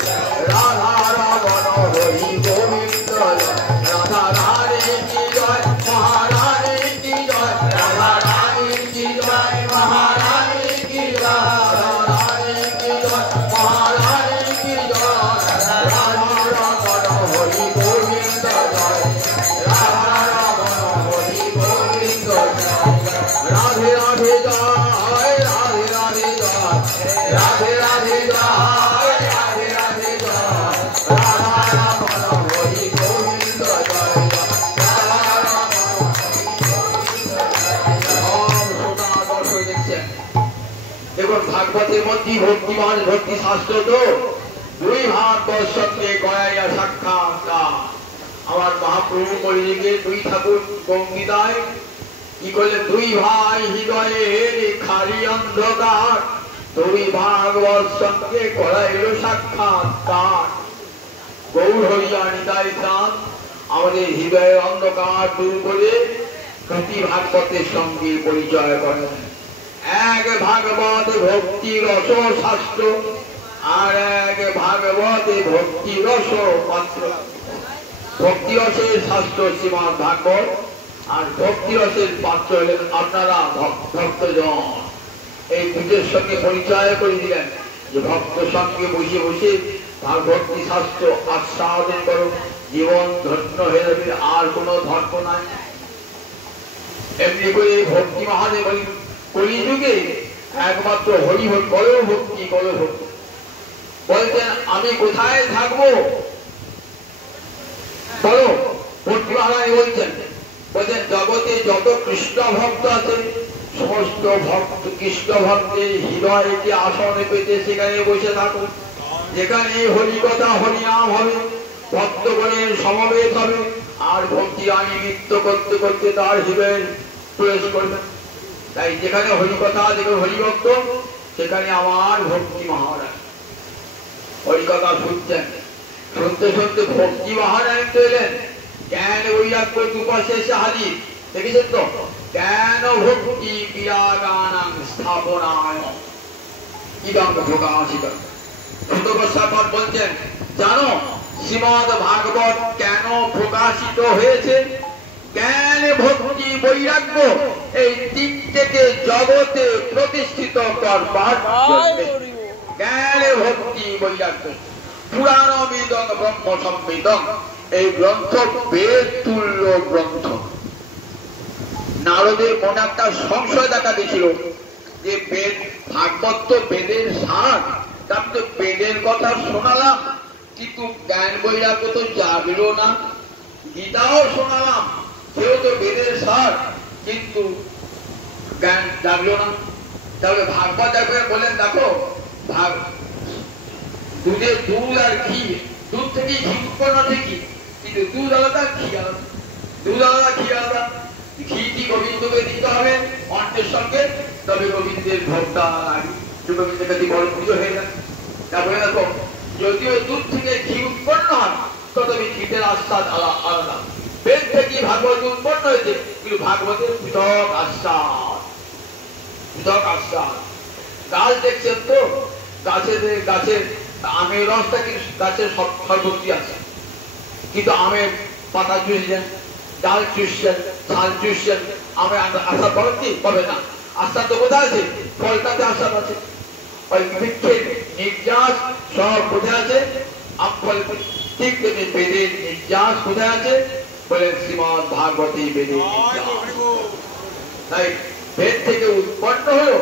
রাধা রমণ হরি গোবিন্দ জয় রাধা রানী কি জয় মহারানী কি জয় রাধা রানী কি জয় মহারানী কি জয় রাধা রানী কি জয় মহারানী কি জয় রাধা রমণ হরি গোবিন্দ জয় রাধা রমণ হরি গোবিন্দ জয় রাধে রাধে জয় রাধে রাধে জয় রাধে রাধে জয় রাধে রাধে জয় রাধা রমণ হরি গোবিন্দ জয় রাধা রমণ দেখছেন। দেখুন ভাগবতের মধ্যে ভক্তিমান ভক্তি শাস্ত্র তো দুই ভাগবত সত্যে গয়াইয়া সাক্ষাৎকার। আমার মহাপ্রভু কলিযুগে দুই ঠাকুর গঙ্গিদায় কি করলে? দুই ভাই হৃদয়ে খালি অন্ধকার, দুই ভাগবত সঙ্গে করাইল সাক্ষাৎকার। গৌর হরিয়া নিতাই প্রাণ আমাদের হৃদয়ের অন্ধকার দূর করে প্রতি ভাগবতের সঙ্গে পরিচয় করেন। এক ভাগবত ভক্তি রস শাস্ত্র, আর এক ভাগবতে ভক্তি রস পাত্র। ভক্তি রসের শাস্ত্র শ্রীমদ ভাগবত, আর ভক্তি রসের পাত্র হলেন আপনারা ভক্তজন। এই দুটোর সঙ্গে পরিচয় করে দিলেন যে ভক্ত সঙ্গে বসে বসে তার ভক্তি শাস্ত্র আস্বাদন করো, জীবন ধন্য হয়ে যাবে, আর কোনো ধর্ম নাই। এমনি করে ভক্তি মহাদেব কলিযুগে একমাত্র হরি হরি করো ভক্তি করো ভক্তি বলতেন। আমি কোথায় থাকবো বলো? ভক্তি মহারাজ বলছেন জগতে যত কৃষ্ণ ভক্ত আছে সমস্ত ভক্ত কৃষ্ণ ভক্তের হৃদয়কে আসনে পেতে সেখানে বসে থাকুন। যেখানে হরি কথা হরিনাম হবে, ভক্তগণের সমবেত হবে, আর ভক্তি আমি নৃত্য করতে করতে তার হৃদয়ে প্রবেশ করবেন। তাই যেখানে হরিকথা, যেখানে হরিভক্ত, সেখানে আমার ভক্তি মহারাজ হরিকথা শুনছেন। শুনতে শুনতে ভক্তি মহারাজ এলেন, জ্ঞান বৈরাগ্য দুপাশে এসে হাজির। দেখেছেন তো, জ্ঞান ভক্তি বিরাগানাং স্থাপনায় ইদং প্রকাশিত। সুত গোস্বামী বলছেন, জানো শ্রীমদ ভাগবত কেন প্রকাশিত হয়েছে? জ্ঞান ভক্তি বৈরাগ্য এই তিনটেকে জগতে প্রতিষ্ঠিত করবার জন্য। জ্ঞান ভক্তি বৈরাগ্য পুরাণবিদং ব্রহ্ম সংবিদং, এই গ্রন্থ বেদ তুল্য গ্রন্থ। নারদের মনে একটা সংশয় দেখা দিয়েছিল যে বেদ, ভাগবত তো বেদের সার, তার তো বেদের কথা শোনালাম কিন্তু জ্ঞান বৈরাগ্য তো জাগলো না। গীতাও শোনালাম, সেও তো বেদের সার, কিন্তু জ্ঞান জাগলো না। তাহলে ভাগবত একবার বলেন, দেখো দুধে দুধ আর ঘি, দুধ থেকে ঘি উৎপন্ন ঠিকই, কিন্তু দুধ আলাদা ঘি আলাদা, দুধ আলাদা ঘি আলাদা। ঘিটি গোবিন্দকে দিতে হবে অন্যের সঙ্গে, তবে গোবিন্দের ভোগটা লাগে, গোবিন্দের কাছে বড় পুজো হয়ে যায়। তারপরে দেখো, যদিও দুধ থেকে ঘি উৎপন্ন হয়, তথাপি ঘিটের আস্বাদ আলাদা। বেদ থেকে ভাগবত উৎপন্ন হয়েছে, কিন্তু ভাগবতের পৃথক আস্বাদ, পৃথক আস্বাদ। গাছ দেখছেন তো, গাছের আমের রসটা কি গাছের সর্বত্রই আছে, কিন্তু আমের পাতা চুষছেন, ডাল চুষছেন, ছাল চুষছেন, আমের আস্বাদ পাবেন কি? পাবে না। আস্বাদ তো কোথায় আছে? ফলটাতে আস্বাদ আছে। ওই বৃক্ষের নির্যাস সব কোথায় আছে? আমফল। ঠিক তেমনি বেদের নির্যাস কোথায় আছে? বলেন শ্রীমদ ভাগবতী বেদের নির্যাস। তাই বেদ থেকে উৎপন্ন হলো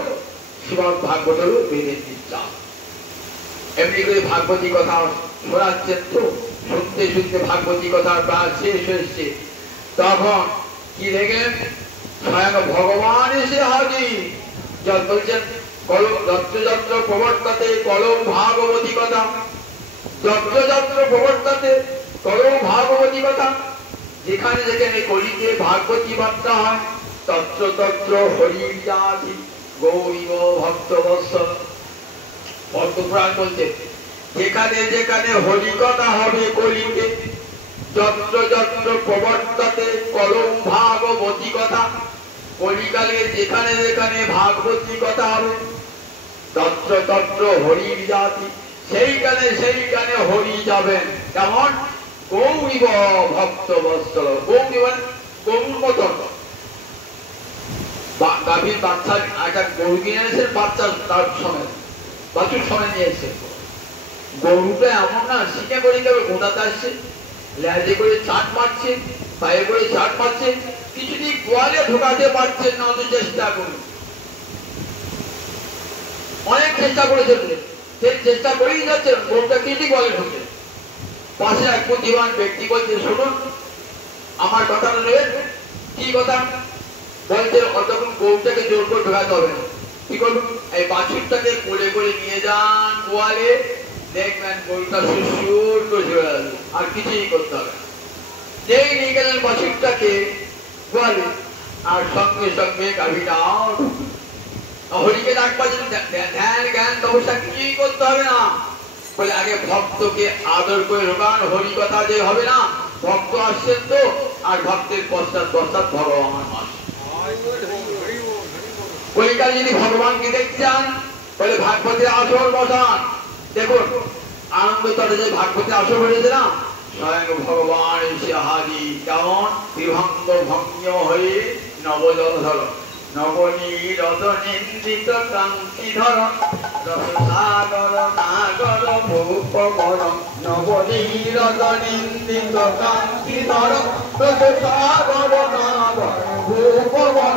শ্রীমদ ভাগবতেরও বেদের নির্যাস। এমনি করে ভাগবতী কথা শোনাচ্ছেন তো, শুনতে শুনতে ভাগবতী কথা প্রায় শেষ হয়েছে, তখন কি দেখেন? স্বয়ং ভগবান এসে হাজির। বলছেন, যত্র যত্র প্রবর্ততে কলম ভাগবতী কথা, যত্র যত্র প্রবর্ততে কলম ভাগবতী কথা। যেখানে যেখানে কলিতে ভাগবতী বার্তা হয়, তত্র তত্র হরিজাতি গৌরীব ভক্ত বৎসল। পদ্মপুরাণ বলছে, যেখানে যেখানে হরিকথা হবে কলিতে, যত্র যত্র প্রবর্ততে কলম ভাগবতী কথা। কলিকালে যেখানে যেখানে ভাগবতী কথা হবে, তত্র তত্র হরির জাতি, সেইখানে সেইখানে হরি যাবেন। কেমন? গৌরীব ভক্ত বৎসল। গৌরী মানে গরুর মতন। গাভীর বাচ্চা একটা গরু কিনে এনেছেন, বাচ্চা তার সময় বাছুর সময় নিয়ে এসে, গরুটা এমন না শিখে করে কেবল গোটাতে আসছে, লেজে করে চাট মারছে, পায়ে করে চাট মারছে, কিছুদিন গোয়ালে ঢোকাতে পারছেন না, অত চেষ্টা করুন, অনেক চেষ্টা করেছেন, সেই চেষ্টা করেই যাচ্ছেন, গরুটা কিছু গোয়ালে ঢুকছে। পাশে এক বুদ্ধিমান ব্যক্তি বলছে, শুনুন আমার কথাটা নেবেন। কি কথা? বলছে, অতক্ষণ গরুটাকে জোর করে ঢোকাতে হবে না। কি করবেন? এই বাছুরটাকে কোলে করে নিয়ে যান গোয়ালে, দেখবেন গরুটা সুর করে চলে আসবে, আর কিছুই করতে হবে। যেই নিয়ে গেলেন বাছুরটাকে গোয়ালে, আর সঙ্গে সঙ্গে গাভীটাও হরিকে ডাক পাচ্ছেন, ধ্যান জ্ঞান তপস্যা কিছুই করতে হবে না। বলে আগে ভক্তকে আদর করে ঢোকান, হরি কথা যে হবে না, ভক্ত আসছেন তো, আর ভক্তের পশ্চাৎ পশ্চাৎ ভগবান আসছে। কলিকালে যদি ভগবানকে দেখতে চান, বলে ভাগবতের আসর বসান। দেখুন আনন্দ তলে যে ভাগবতের আসর বসেছে না, স্বয়ং ভগবান এসে হাজির। কেমন? বিভঙ্গ ভঙ্গ হয়ে নবজলধর, নবনীরত নিন্দিত কাঙ্কিধর, রসসাগর নাগর ভূপবর, নবনীরত নিন্দিত কাঙ্কিধর, রসসাগর নাগর ভূপবর,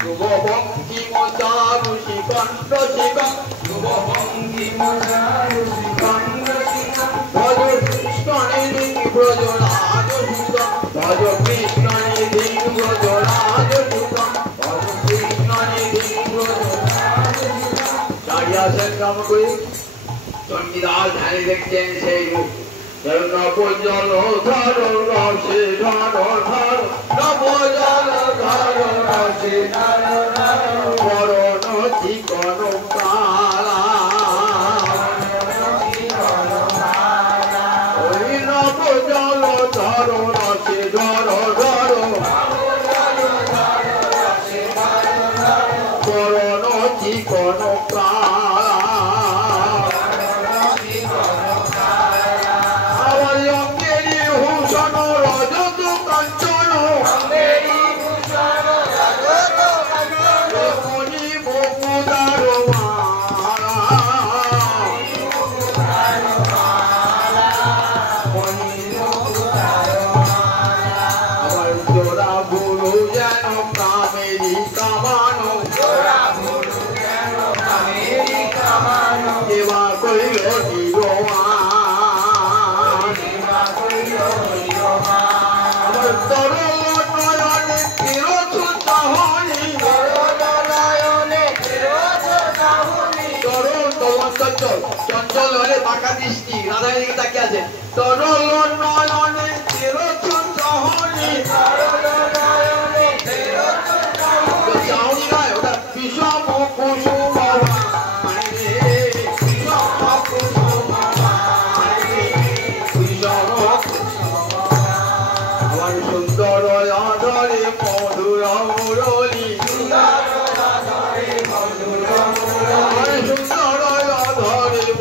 শুভভঙ্গি মচারু শিকণ্ড শিকন, শুভভঙ্গি মচারু শিকণ্ড শিকন, ভজ কৃষ্ণ নিধি ব্রজরাজ সুতন, ভজ কৃষ্ণ নিধি ব্রজরাজ সুতন, ভজ কৃষ্ণ নিধি ব্রজরাজ সুতন। দাঁড়িয়ে আছেন রামকবি, চণ্ডীদাস ধ্যানে দেখছেন সেই রূপ। নব জল ধর রসে ধর ধর নব জল ধর রসে করণ চিকন কালা ওই নব জল ধর রসে ধর ধর করণ চিকন কালা চঞ্চল হলে বাঁকা দৃষ্টি রাধার দিকে তাকিয়ে আছে তরল নয়নে চিরচুন চাহনি চাহনি নয় ওটা বিষম কুসুম আমার সুন্দর আধরে মধুর মুরলী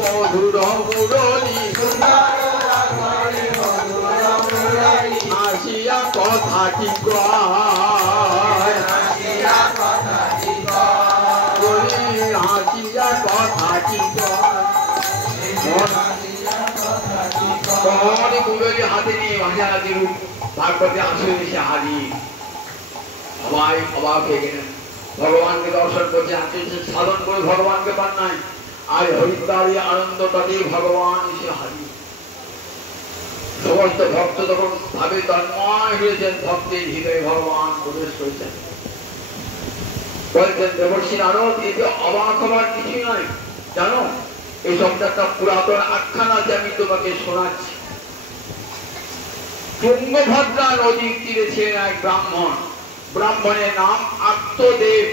মধুর মুরলী আসিয়া কথাটি কয় হাসিয়া কথাটি কয় মুরলী হাতে নিয়ে ভাষা দিল ভাগবতে আসলে সে হারিয়ে সবাই অবাক হয়ে গেলেন ভগবানকে দর্শন করছে সাধন করে ভগবানকে পান নাই আর হরিদ্বারে আনন্দটাকে ভগবান এসে হারিয়ে সমস্ত ভক্ত তখন ভাবে তন্ময় হয়েছেন ভক্তের হৃদয়ে ভগবান প্রবেশ করেছেন বলছেন দেবর্ষী নারদ এতে অবাক হবার কিছুই নয় জানো এই সবটা একটা পুরাতন আখ্যান আছে আমি তোমাকে শোনাচ্ছি তুঙ্গভদ্রা নদীর তীরে ছিলেন এক ব্রাহ্মণের নাম আত্মদেব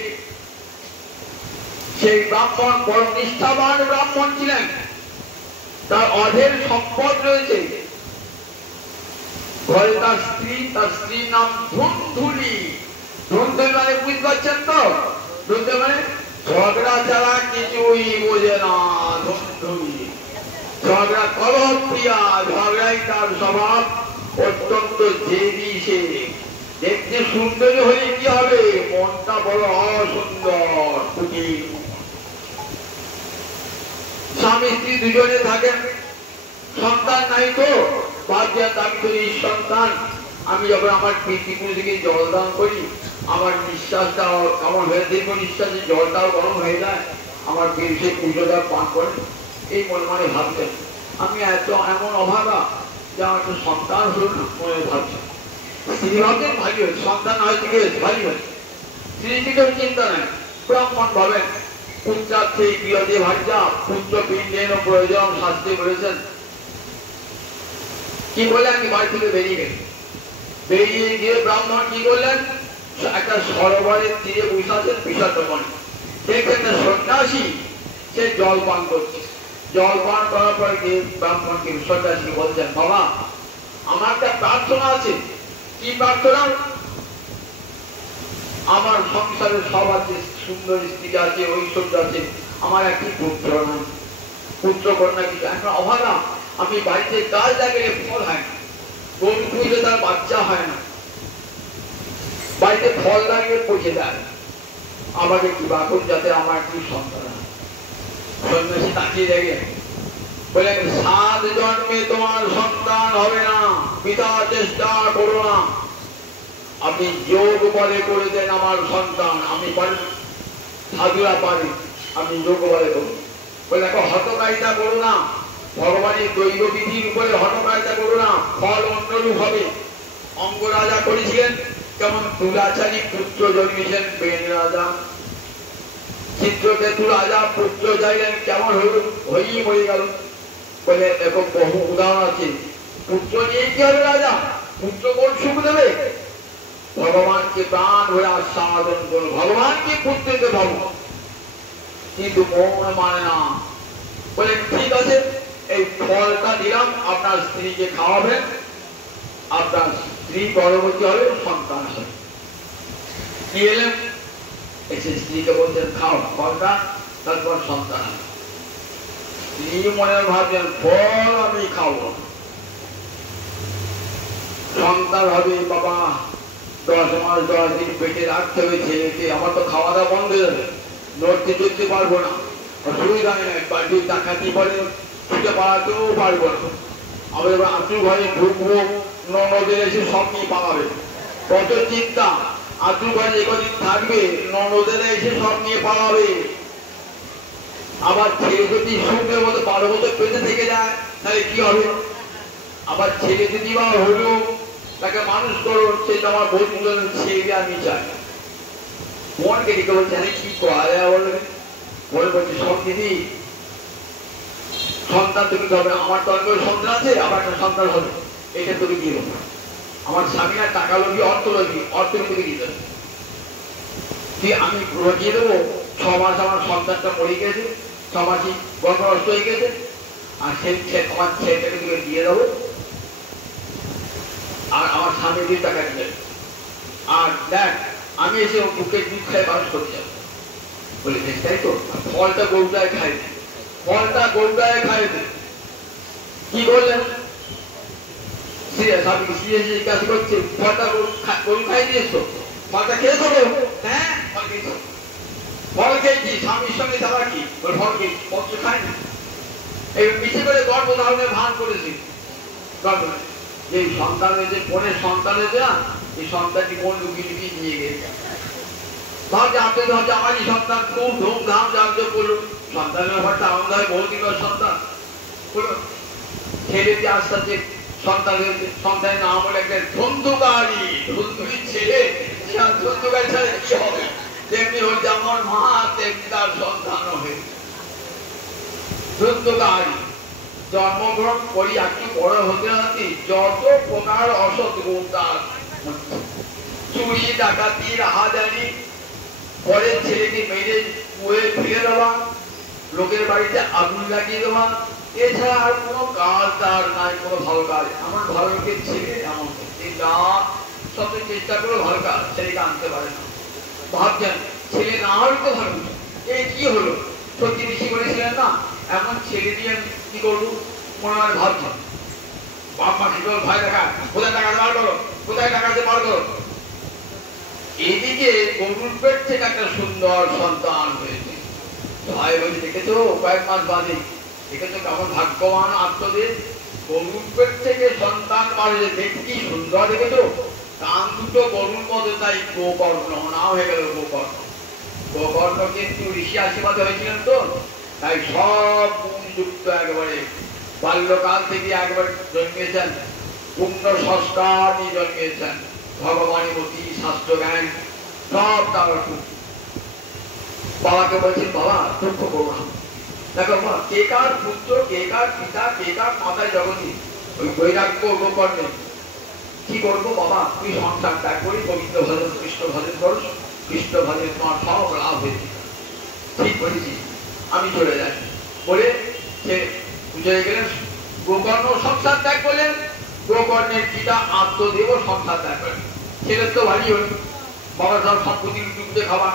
সেই ব্রাহ্মণ বড় নিষ্ঠাবান ব্রাহ্মণ ছিলেন তার অধের সম্পদ রয়েছে ঘরে তার স্ত্রীর নাম ধুন্ধুলি ধুন্ধুলি মানে বুঝতে পারছেন তো ধুন্ধুলি মানে ঝগড়া ছাড়া কিছুই বোঝে না ধুন্ধুলি ঝগড়া কলপ্রিয়া ঝগড়াই তার স্বভাব অত্যন্ত জেদি সে দেখতে সুন্দরী হলে কি হবে মনটা বড় অসুন্দর কুটিল স্বামী স্ত্রী দুজনে থাকেন সন্তান নাই তো ভাবছেন আমি তো এই সন্তান আমি যখন আমার পিতৃপুরুষকে জল দান করি আমার নিঃশ্বাসটা কেমন হয়ে দীর্ঘ নিঃশ্বাসে জলটাও গরম হয়ে যায় আমার বীরসে পুজোটা পান করে এই মনে মনে ভাবছেন আমি এমন অভাগা যে আমার একটা সন্তান হল না মনে ভাবছেন স্ত্রী ভাবছেন ভারী হয়েছে সন্তান হয়তো গিয়েছে ভারী হয়েছে স্ত্রীটিকেও চিন্তা নেই ব্রাহ্মণ ভাবেন পুত্রার্থে গৃহদে ভার্যা পুত্র পিণ্ডের প্রয়োজন শাস্ত্রে বলেছেন কি বলে আমি বাড়ি থেকে বেরিয়ে গিয়ে ব্রাহ্মণ কি বললেন একটা সরোবরের তীরে বসে আছেন বিশাল দোকানে দেখে একটা সন্ন্যাসী সে জল পান করছে জল পান করার পর গিয়ে ব্রাহ্মণকে সন্ন্যাসী বলছেন বাবা আমার একটা প্রার্থনা আছে কি প্রার্থনা আমার সংসারে সব আছে সুন্দর স্ত্রী আছে ঐশ্বর্য আছে আমার একটি পুত্র নাই পুত্র কন্যা কিছু এখন অভাগা আমি বাড়িতে কাজ লাগিয়ে ফল হয় না গরু পুষলে তার বাচ্চা হয় না বাড়িতে ফল লাগিয়ে পচে দেয় আমাকে কি বাকুন যাতে আমার একটি সন্তান হয় সন্ন্যাসী তাকিয়ে দেখে বলে 7 জন্মে তোমার সন্তান হবে না পিতা চেষ্টা করো না আপনি যোগ বলে করে দেন আমার সন্তান আমি পারি সাধুরা পারি আমি যোগ বলে করি বলে দেখো হতকারিতা করো না ভগবানের দৈব বিধির উপরে হতকারিতা করো না ফল অন্যরূপ হবে অঙ্গরাজা করেছিলেন যেমন তুলাচারী পুত্র জন্মেছেন বেন রাজা চিত্রকেতু রাজা পুত্র চাইলেন কেমন হয়েই মরে গেল বলে দেখো বহু উদাহরণ আছে পুত্র নিয়ে কি হবে রাজা? পুত্র কোন সুখ দেবে? ভগবানকে প্রাণ ভরে আস্বাদন করো, ভগবানকে পুত্রকে ভাবো, কিন্তু মন মানে না। বলে ঠিক আছে, এই ফলটা দিলাম, আপনার স্ত্রীকে খাওয়াবেন, আপনার স্ত্রী গর্ভবতী হবে, সন্তান হবে। কি এলেন এসে স্ত্রীকে বলছেন খাও ফলটা, তারপর সন্তান হবে। স্ত্রী মনে ভাবছেন ফল আমি খাবো, সন্তান হবে বাবা 10 মাস 10 দিন পেটে রাখতে হবে ছেলেকে, আমার তো খাওয়া দাওয়া বন্ধ হয়ে যাবে, নড়তে চলতে পারবো না, অসুবিধা নেই, বাড়ির ডাকাতি পরে ছুটে পালাতেও পারবো না। আমরা এবার আঁচুর ঘরে ঢুকবো, ননদের এসে সব নিয়ে পালাবে, কত চিন্তা। আঁচুর ঘরে যে কদিন থাকবে ননদের এসে সব নিয়ে পালাবে। আবার ছেলে যদি সুখের মতো 12 বছর পেটে থেকে যায় তাহলে কি হবে? আবার ছেলে যদি বা হলো তাকে মানুষ করো, সেটা আমার বন্ধু ছেলে আমি চাই। মনকে ডেকে বলছে কি করা যায় বলবে? বলে বলছে সব দিদি সন্তান তোকে কি হবে? আমার তো অনেক সন্তান আছে, আবার একটা সন্তান হবে, এটা তোকে দিয়ে দেবো। আমার স্বামীরা টাকা লোভী, অর্থ লোভী, অর্থ তোকে দিতে হবে, তুই আমি রটিয়ে দেবো। 6 মাস আমার সন্তানটা মরে গেছে, 6 মাসই গর্ভনষ্ট হয়ে গেছে, আর আমার ছেলেটাকে তোকে দিয়ে দেবো, আর আমার স্বামী দিয়ে টাকা দিয়ে দেবে, আর দেখ আমি এসে বুকের দুধ খাই মানুষ করতে যাবো। বলে তাই তো, ফলটা গরুটায় খাই, ফলটা গরুটায় খাই। কি বললেন? স্বামীকে সিরিয়াসলি জিজ্ঞাসা করছে, ফলটা গরু খাই দিয়েছ? ফলটা খেয়েছো? হ্যাঁ ফল খেয়েছো। ফল খেয়েছি, স্বামীর সঙ্গে যাওয়া কি? ফল খেয়েছি, পত্র খাই না। এই মিছে করে গর্ব ধারণের ভান করেছি। যে সন্তান হয়েছে, বোনের সন্তান হয়েছে না, এই সন্তানটি বোন লুকিয়ে লুকিয়ে নিয়ে গেছে। ভাবছে আপনি ভাবছে আমারই সন্তান, খুব ধুমধাম জানতে করুন, সন্তানের ব্যাপারটা আনন্দ হয়, বহুদিন সন্তান বলুন। ছেলেটি আস্তে আস্তে সন্তান হয়েছে, সন্তানের নাম হলো একটা ধন্দুকারী, ধন্দুরি ছেলে, ধন্দুকারী ছেলে কি হবে? তেমনি হচ্ছে আমার মা, তেমনি তার সন্তান হবে ধন্দুকারী। জন্মগ্রহণ করি একটু বড় হতে হতে যত প্রকার অসৎ গুণ তার, চুরি ডাকাতি রাহাজানি, পরের ছেলেকে মেরে কুয়ে ফেলে দেওয়া, লোকের বাড়িতে আগুন লাগিয়ে দেওয়া, এছাড়া আর কোনো কাজ তার নাই, কোনো ভালো কাজ। আমার ভালো লোকের ছেলে এমন যা সব চেষ্টা করে ভালো কাজ ছেলেকে আনতে পারে না। ভাবছেন ছেলে না হলে তো ভালো, এই কি হলো? সত্যি বেশি বলেছিলেন না, এমন ছেলে দিয়ে কি করবো মনে হয় ভাবছেন। বাপ মা কি করো, ভাই দেখা কোথায় টাকা বার করো, কোথায় টাকা বার করো। এদিকে গরুর পেট থেকে একটা সুন্দর সন্তান হয়েছে। ভাই বলছে দেখেছো কয়েক মাস বাদে, দেখেছো কেমন ভাগ্যবান আত্মদেব, গরুর পেট থেকে সন্তান বাড়ে, দেখি কি সুন্দর, দেখেছো কান দুটো গরুর মতো, তাই গোকর্ণ না হয়ে গেল গোকর্ণ। গোকর্ণ কিন্তু ঋষি আশীর্বাদে হয়েছিলেন তো, তাই সব গুণযুক্ত একেবারে বাল্যকাল থেকে একবারে জন্মিয়েছেন, পূর্ণ সংস্কার নিয়ে জন্মিয়েছেন, ভগবানের প্রতি শাস্ত্র জ্ঞান সব তার। বাবাকে বলছেন বাবা দুঃখ করো না, দেখো মা কে কার পুত্র, কে কার পিতা, কে কার মাতায় জগতী, ওই বৈরাগ্য গোকর্ণে কি করবো বাবা, তুই সংসার ত্যাগ করি, গোবিন্দ ভজন কৃষ্ণ ভজন করো, কৃষ্ণ ভজনে তোমার সব লাভ হয়েছে। ঠিক বলেছি, আমি চলে যাই বলে সে চলে গেলেন। গোকর্ণ সংসার ত্যাগ করলেন, গোকর্ণের পিতা আত্মদেব সংসার ত্যাগ করলেন। ছেলের তো ভারী হল, বাবা সব সম্পত্তি লুটে খাওয়া।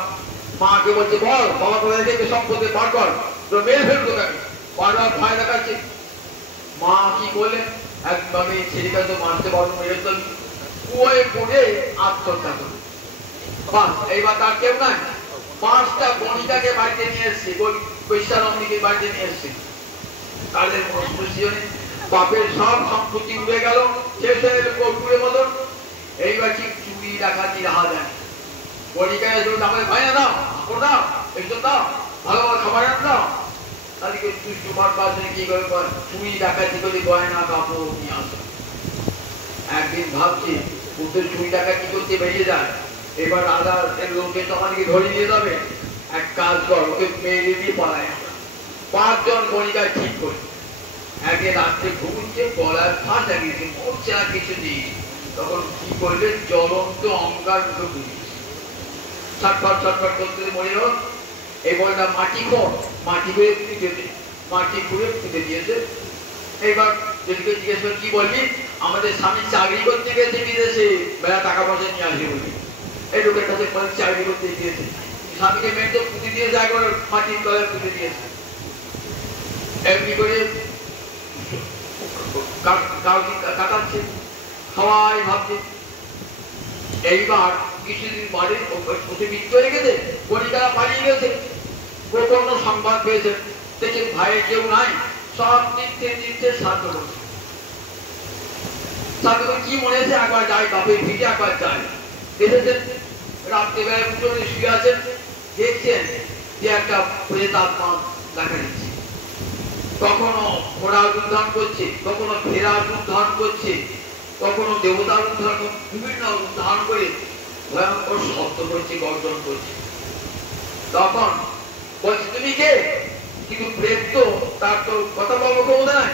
মাকে বলছে বল বাবা কোথায় থেকে সম্পত্তি বার কর, তো মেরে ফেলতো তাকে, বারবার ভয় দেখাচ্ছে। মা কি করলেন, একভাবে ছেলেটা তো মারতে পারবো, মেরে তো কুয়োয় পড়ে আত্মহত্যা করল। বাস এইবার তার কেউ নাই, 5টা বনিতাকে বাড়িতে নিয়ে এসছে, বৈশারমণীকে বাড়িতে নিয়ে এসছে। তাদের বাপের সব সম্পত্তি উড়ে গেল, শেষ হয়ে গেল কর্পূরের মতন। এইবার ঠিক চুরি ডাকাতি রাহা যায়, বনিকায় আমাদের ভাই না দাও, দাও একটু দাও, ভালো ভালো খাবার দাও। তাদেরকে দুষ্টুমার পাশে কি করে চুরি ডাকাতি করে গয়না কাপড় নিয়ে আসে। একদিন ভাবছি পুত্রের চুরি ডাকাতি করতে বেরিয়ে যায়, এবার রাজা লোকে তোমাদেরকে ধরে নিয়ে যাবে, এক কাজ কর ওকে মেরে দিয়ে পালায়। 5 জন বণিকায় ঠিক করি, একে রাত্রে ঘুমুচ্ছে, গলার ফাঁস লাগিয়েছে, মরছে আর কিছু নেই। তখন কি করলে জ্বলন্ত অঙ্গার মুখে বুঝিয়েছে, ছটফট ছটফট করতে মরে হোক। এই বলটা মাটি কর, মাটি করে পুঁতে দে, মাটি করে পুঁতে দিয়েছে। এইবার যেদিকে জিজ্ঞেস করে কি বলবি, আমাদের স্বামী চাকরি করতে গেছে বিদেশে, বেলা টাকা পয়সা নিয়ে আসবে বলি। এই লোকের কাছে চাকরি করতে গিয়েছে, স্বামীকে মেয়ে তো পুঁতে দিয়েছে, একবার মাটির তলায় পুঁতে দিয়েছে। এমনি করে কাটাচ্ছে, সবাই ভাবছে। এইবার কিছুদিন বাদে প্রতিবিদ্ধ হয়ে গেছে, গণিকারা পালিয়ে গেছে, গোপন সংবাদ পেয়েছে, দেখছেন ভাইয়ের কেউ নাই, সব নিত্যে নিত্যে শ্রাদ্ধ করছে। শ্রাদ্ধ করে কি মনে হয়েছে, একবার যাই বাপের ভিটে, একবার যাই। এসেছেন রাত্রিবেলায় উঠোনে শুয়ে আছেন, দেখছেন যে একটা প্রেতাত্মা দেখা দিচ্ছে। কখনো ঘোড়ার রূপ ধারণ করছে, কখনো ভেড়ার রূপ ধারণ করছে, কখনো দেবতার রূপ ধারণ, বিভিন্ন রূপ ধারণ করে ভয়ঙ্কর শব্দ করছে, গর্জন করছে। তখন বলছে তুমি কে? কিন্তু প্রেত তো, তার তো কথা বলবো ক্ষমতা নাই।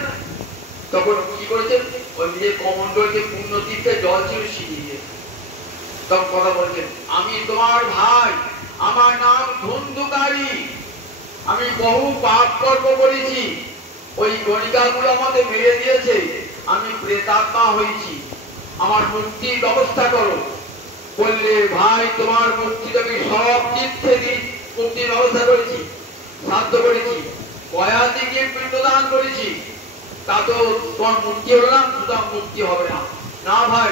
তখন কি করেছেন, ওই নিজের কমণ্ডলকে পূর্ণ তীর্থে জল ছিল শিখিয়ে দিয়েছে। তখন কথা বলছেন, আমি তোমার ভাই, আমার নাম ধুন্ধুকারী, আমি বহু পাপ কর্ম করেছি, ওই গণিকাগুলো আমাকে মেরে দিয়েছে, আমি প্রেতাত্মা হয়েছি, আমার মুক্তির ব্যবস্থা করো। বললে ভাই তোমার মুক্তি আমি সব তীর্থে দিই, মুক্তির ব্যবস্থা করেছি, সাধ্য করেছি, গয়া দিকে পিণ্ডদান করেছি, তা তো তোমার মুক্তি হলো না, সুতরাং মুক্তি হবে না। না ভাই,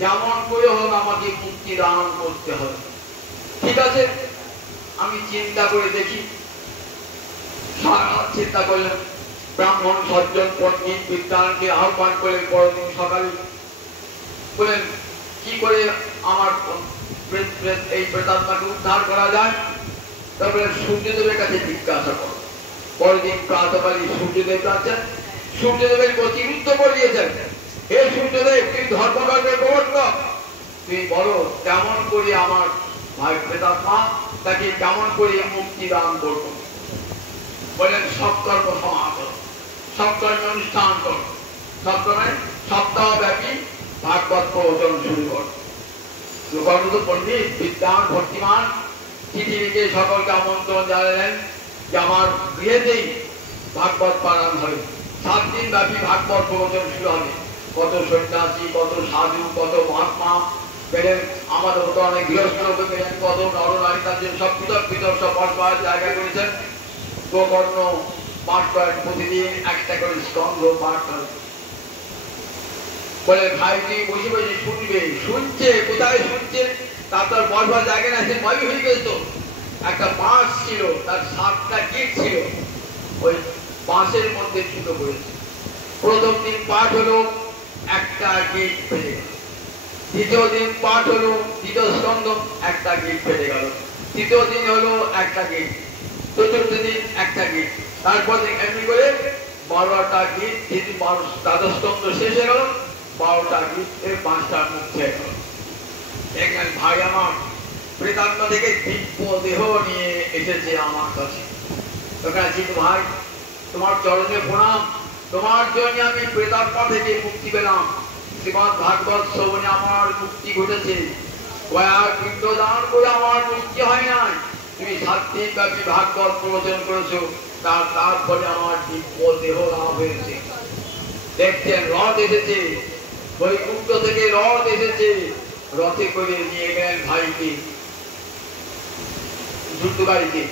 যেমন করে হোক আমাকে মুক্তি দান করতে হবে। ঠিক আছে, আমি চিন্তা করে দেখি। সারা চিন্তা করলেন, ব্রাহ্মণ সজ্জন পণ্ডিত বিদ্যানকে আহ্বান করলেন পরদিন সকালে। বলেন কি করে আমার এই প্রেতাত্মাকে উদ্ধার করা যায়? তারপরে সূর্যদেবের কাছে জিজ্ঞাসা করো। পরদিন প্রাতকালে সূর্যদেব আছেন, সূর্যদেবের গতিরুদ্ধ করিয়েছেন। হে সূর্যদেব, তুমি ধর্মকর্মের প্রবর্তক, তুমি বলো কেমন করে আমার ভাই প্রেতাত্মা, তাকে কেমন করে মুক্তি দান করবো। বলেন সৎকর্ম সমাজ, সৎকর্ম অনুষ্ঠান করো, সৎকর্মে সপ্তাহব্যাপী ভাগবত প্রবচন শুরু করো। লোকানুত পণ্ডিত বিদ্যান ভক্তিমান চিঠি লিখে সকলকে আমন্ত্রণ জানালেন যে আমার গৃহেতেই ভাগবত পালন হবে, 7 দিন ব্যাপী ভাগবত প্রবচন শুরু হবে। কত সন্ন্যাসী, কত সাধু, কত মহাত্মা পেলেন, আমাদের মতো অনেক গৃহস্থ পেলেন, কত নরনারী, তাদের সব পৃথক পৃথক সব বসবার জায়গা করেছেন। গোকর্ণ পাঠ করেন, প্রতিদিন একটা করে স্কন্ধ পাঠ করেন। বলে ভাই তুই বসে বসে শুনবে, শুনছে, কোথায় শুনছে, তার বসবার জায়গা না, সে ভয় হয়ে গেছে। তো একটা বাঁশ ছিল, তার 7টা গিট ছিল, ওই বাঁশের মধ্যে ঢুকে পড়েছে। প্রথম দিন পাঠ হলো, একটা গিট ফেলে গেল। দ্বিতীয় দিন পাঠ হলো, দ্বিতীয় স্কন্ধ, একটা গিট ফেলে গেল। তৃতীয় দিন হলো একটা গিট, চতুর্থ দিন একটা গিট, তারপর এমনি করে 12টা গিট। যেদিন 12 স্কন্ধ শেষ হয়ে গেল, 12টা গিট, এর 5টা মুখ ছেড়ে গেল। দেখলেন ভাই আমার প্রেতাত্মা থেকে দিব্য দেহ নিয়ে এসেছে আমার কাছে। তোমরা জিত ভাই, তোমার চরণে প্রণাম, তোমার জন্য আমি প্রেতাত্মা থেকে মুক্তি পেলাম। শ্রীমদ ভাগবত শ্রবণে আমার মুক্তি ঘটেছে, গয়ার পিণ্ডদান করে আমার মুক্তি হয় নাই। তুমি 7 দিন ব্যাপী ভাগবত প্রবচন করেছো, তারপরে আমার দিব্য দেহ লাভ হয়েছে। দেখছেন রথ এসেছে, বৈকুণ্ঠ থেকে রথ এসেছে, রথে করে নিয়ে গেলেন ভাইকে ধুন্ধুকারীকে,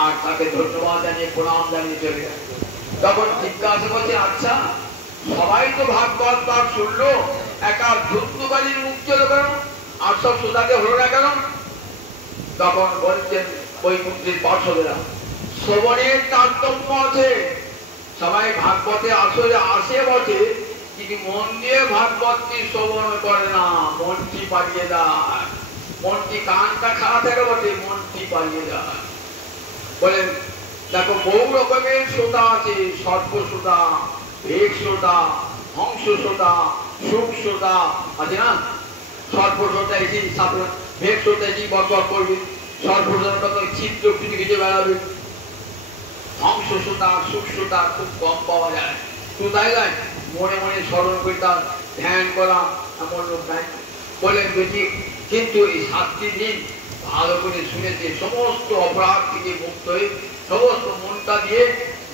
আর তাকে ধন্যবাদ জানিয়ে প্রণাম জানিয়ে চলে গেল। তখন জিজ্ঞাসা করছে, আচ্ছা সবাই তো ভাগবত পাঠ শুনলো, একা ধুন্ধুকারীর মুখ চলে গেল, আর সব শ্রোতাকে হলো না কেন? তখন বলছেন বৈকুণ্ঠের পার্শ্বদেরা, শ্রবণের তারতম্য আছে। সবাই ভাগবতে আসলে আসে বটে, কিন্তু মন দিয়ে ভাগবতটি শ্রবণ করে না, মনটি পালিয়ে যায়। মনটি কানটা খারাপ থাকে বটে, মনটি পালিয়ে যায়। বলেন দেখো বহু রকমের শ্রোতা আছে, সর্প শ্রোতা, ভেগ শ্রোতা, হংস শ্রোতা, সুখ শ্রোতা আছে না। সর্প শ্রোতা এসে ভেগ শ্রোতা এসে বকবক করবে, সর্প শ্রোতা চিত্র খুঁজে খুঁজে বেড়াবে। হংস শ্রোতা, সুখ শ্রোতা খুব কম পাওয়া যায়, তো তাই নয়, মনে মনে স্মরণ করে তার ধ্যান করা এমন লোক নাই। বলেন বেশি, কিন্তু এই 7টি দিন ভালো করে শুনেছে, সমস্ত অপরাধ থেকে মুক্ত হয়ে সমস্ত মনটা দিয়ে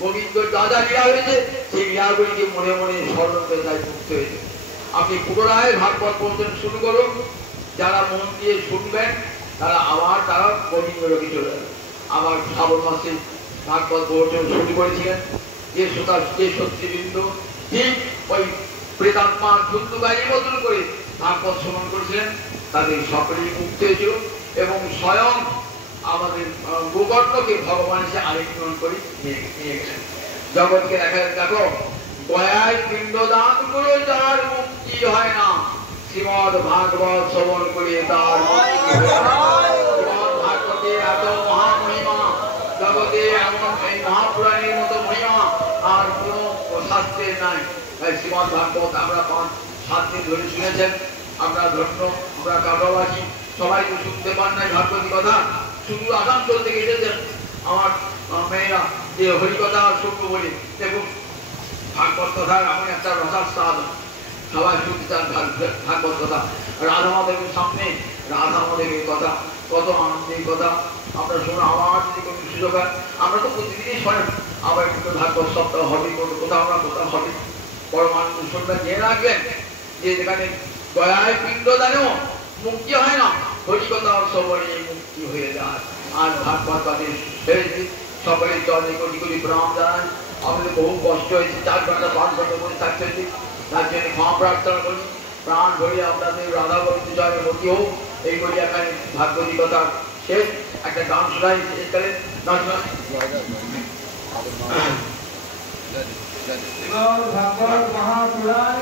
গোবিন্দ যা যা লীলা হয়েছে সেই লীলাগুলিকে মনে মনে স্মরণ করে তাই মুক্ত হয়েছে। আপনি পুনরায় ভাগবত পর্যন্ত শুরু করুন, যারা মন দিয়ে শুনবেন তারা গোবিন্দ লোকে চলে যাবে। আবার শ্রাবণ মাসে ভাগবত প্রবচন শুরু করেছিলেন, যে সত্যিবৃন্দ ঠিক ওই প্রেতাত্মার ধুন্দুগাড়ির মতন করে ভাগবত শ্রবণ করেছিলেন, তাদের সকলেই মুক্ত হয়েছিল এবং স্বয়ং আমাদের গোকর্ণকে ভগবান এসে আলিঙ্গন করে নিয়ে গেছেন। জগৎকে দেখো, গয়ায় পিণ্ডদান করে যার মুক্তি হয় না, শ্রীমদ ভাগবত শ্রবণ করে তার মুক্তি হয় না। শ্রীমদ ভাগবতে এত মহামহিমা, জগতে এমন এই মহাপুরাণের মতো মহিমা আর কোন শাস্ত্রের নাই। শ্রীমদ ভাগবত আমরা 5-7 দিন ধরে শুনেছেন, আমরা ধন্য, আমরা কাটাবাসী সবাই তো শুনতে পান নাই ভাগবতী কথা, শুধু আসানসোল থেকে এসেছেন আমার মেয়েরা যে হরিকথা শুনবো বলে। দেখুন ভাগবত কথার এমন একটা রসাস্বাদ, সবাই শুনতে চান ভাগবত কথা। রাধা মাধবের সামনে রাধা মাধবের কথা, কত আনন্দের কথা আমরা শুনে। আমার যদি কোনো সুযোগ হয়, আমরা তো প্রতিদিনই শোনেন, আবার একটু ভাগবত সপ্তাহ হবে, কোথাও না কোথাও হবে। পরমানন্দ শুনবেন, জেনে রাখবেন যে যেখানে গয়ায় পিণ্ডদানেও মুক্তি হয় না, হরিকথা শ্রবণে মুক্তি হয়ে যায়। আর ভাগবত পাঠের শেষ দিন সকলের চরণে কোটি কোটি প্রণাম জানাই। আমাদের বহু কষ্ট হয়েছে, 4 ঘন্টা 5 ঘন্টা বসে থাকতে হয়েছে, তার জন্য ক্ষমা প্রার্থনা করি। প্রাণ ভরিয়ে আপনাদের রাধা গোবিন্দ জয় ভক্তি হোক এই বলি এখানে ভাগবতী কথা শেষ। একটা গান শোনাই শেষ করেন, ভাগবত মহাপুরাণ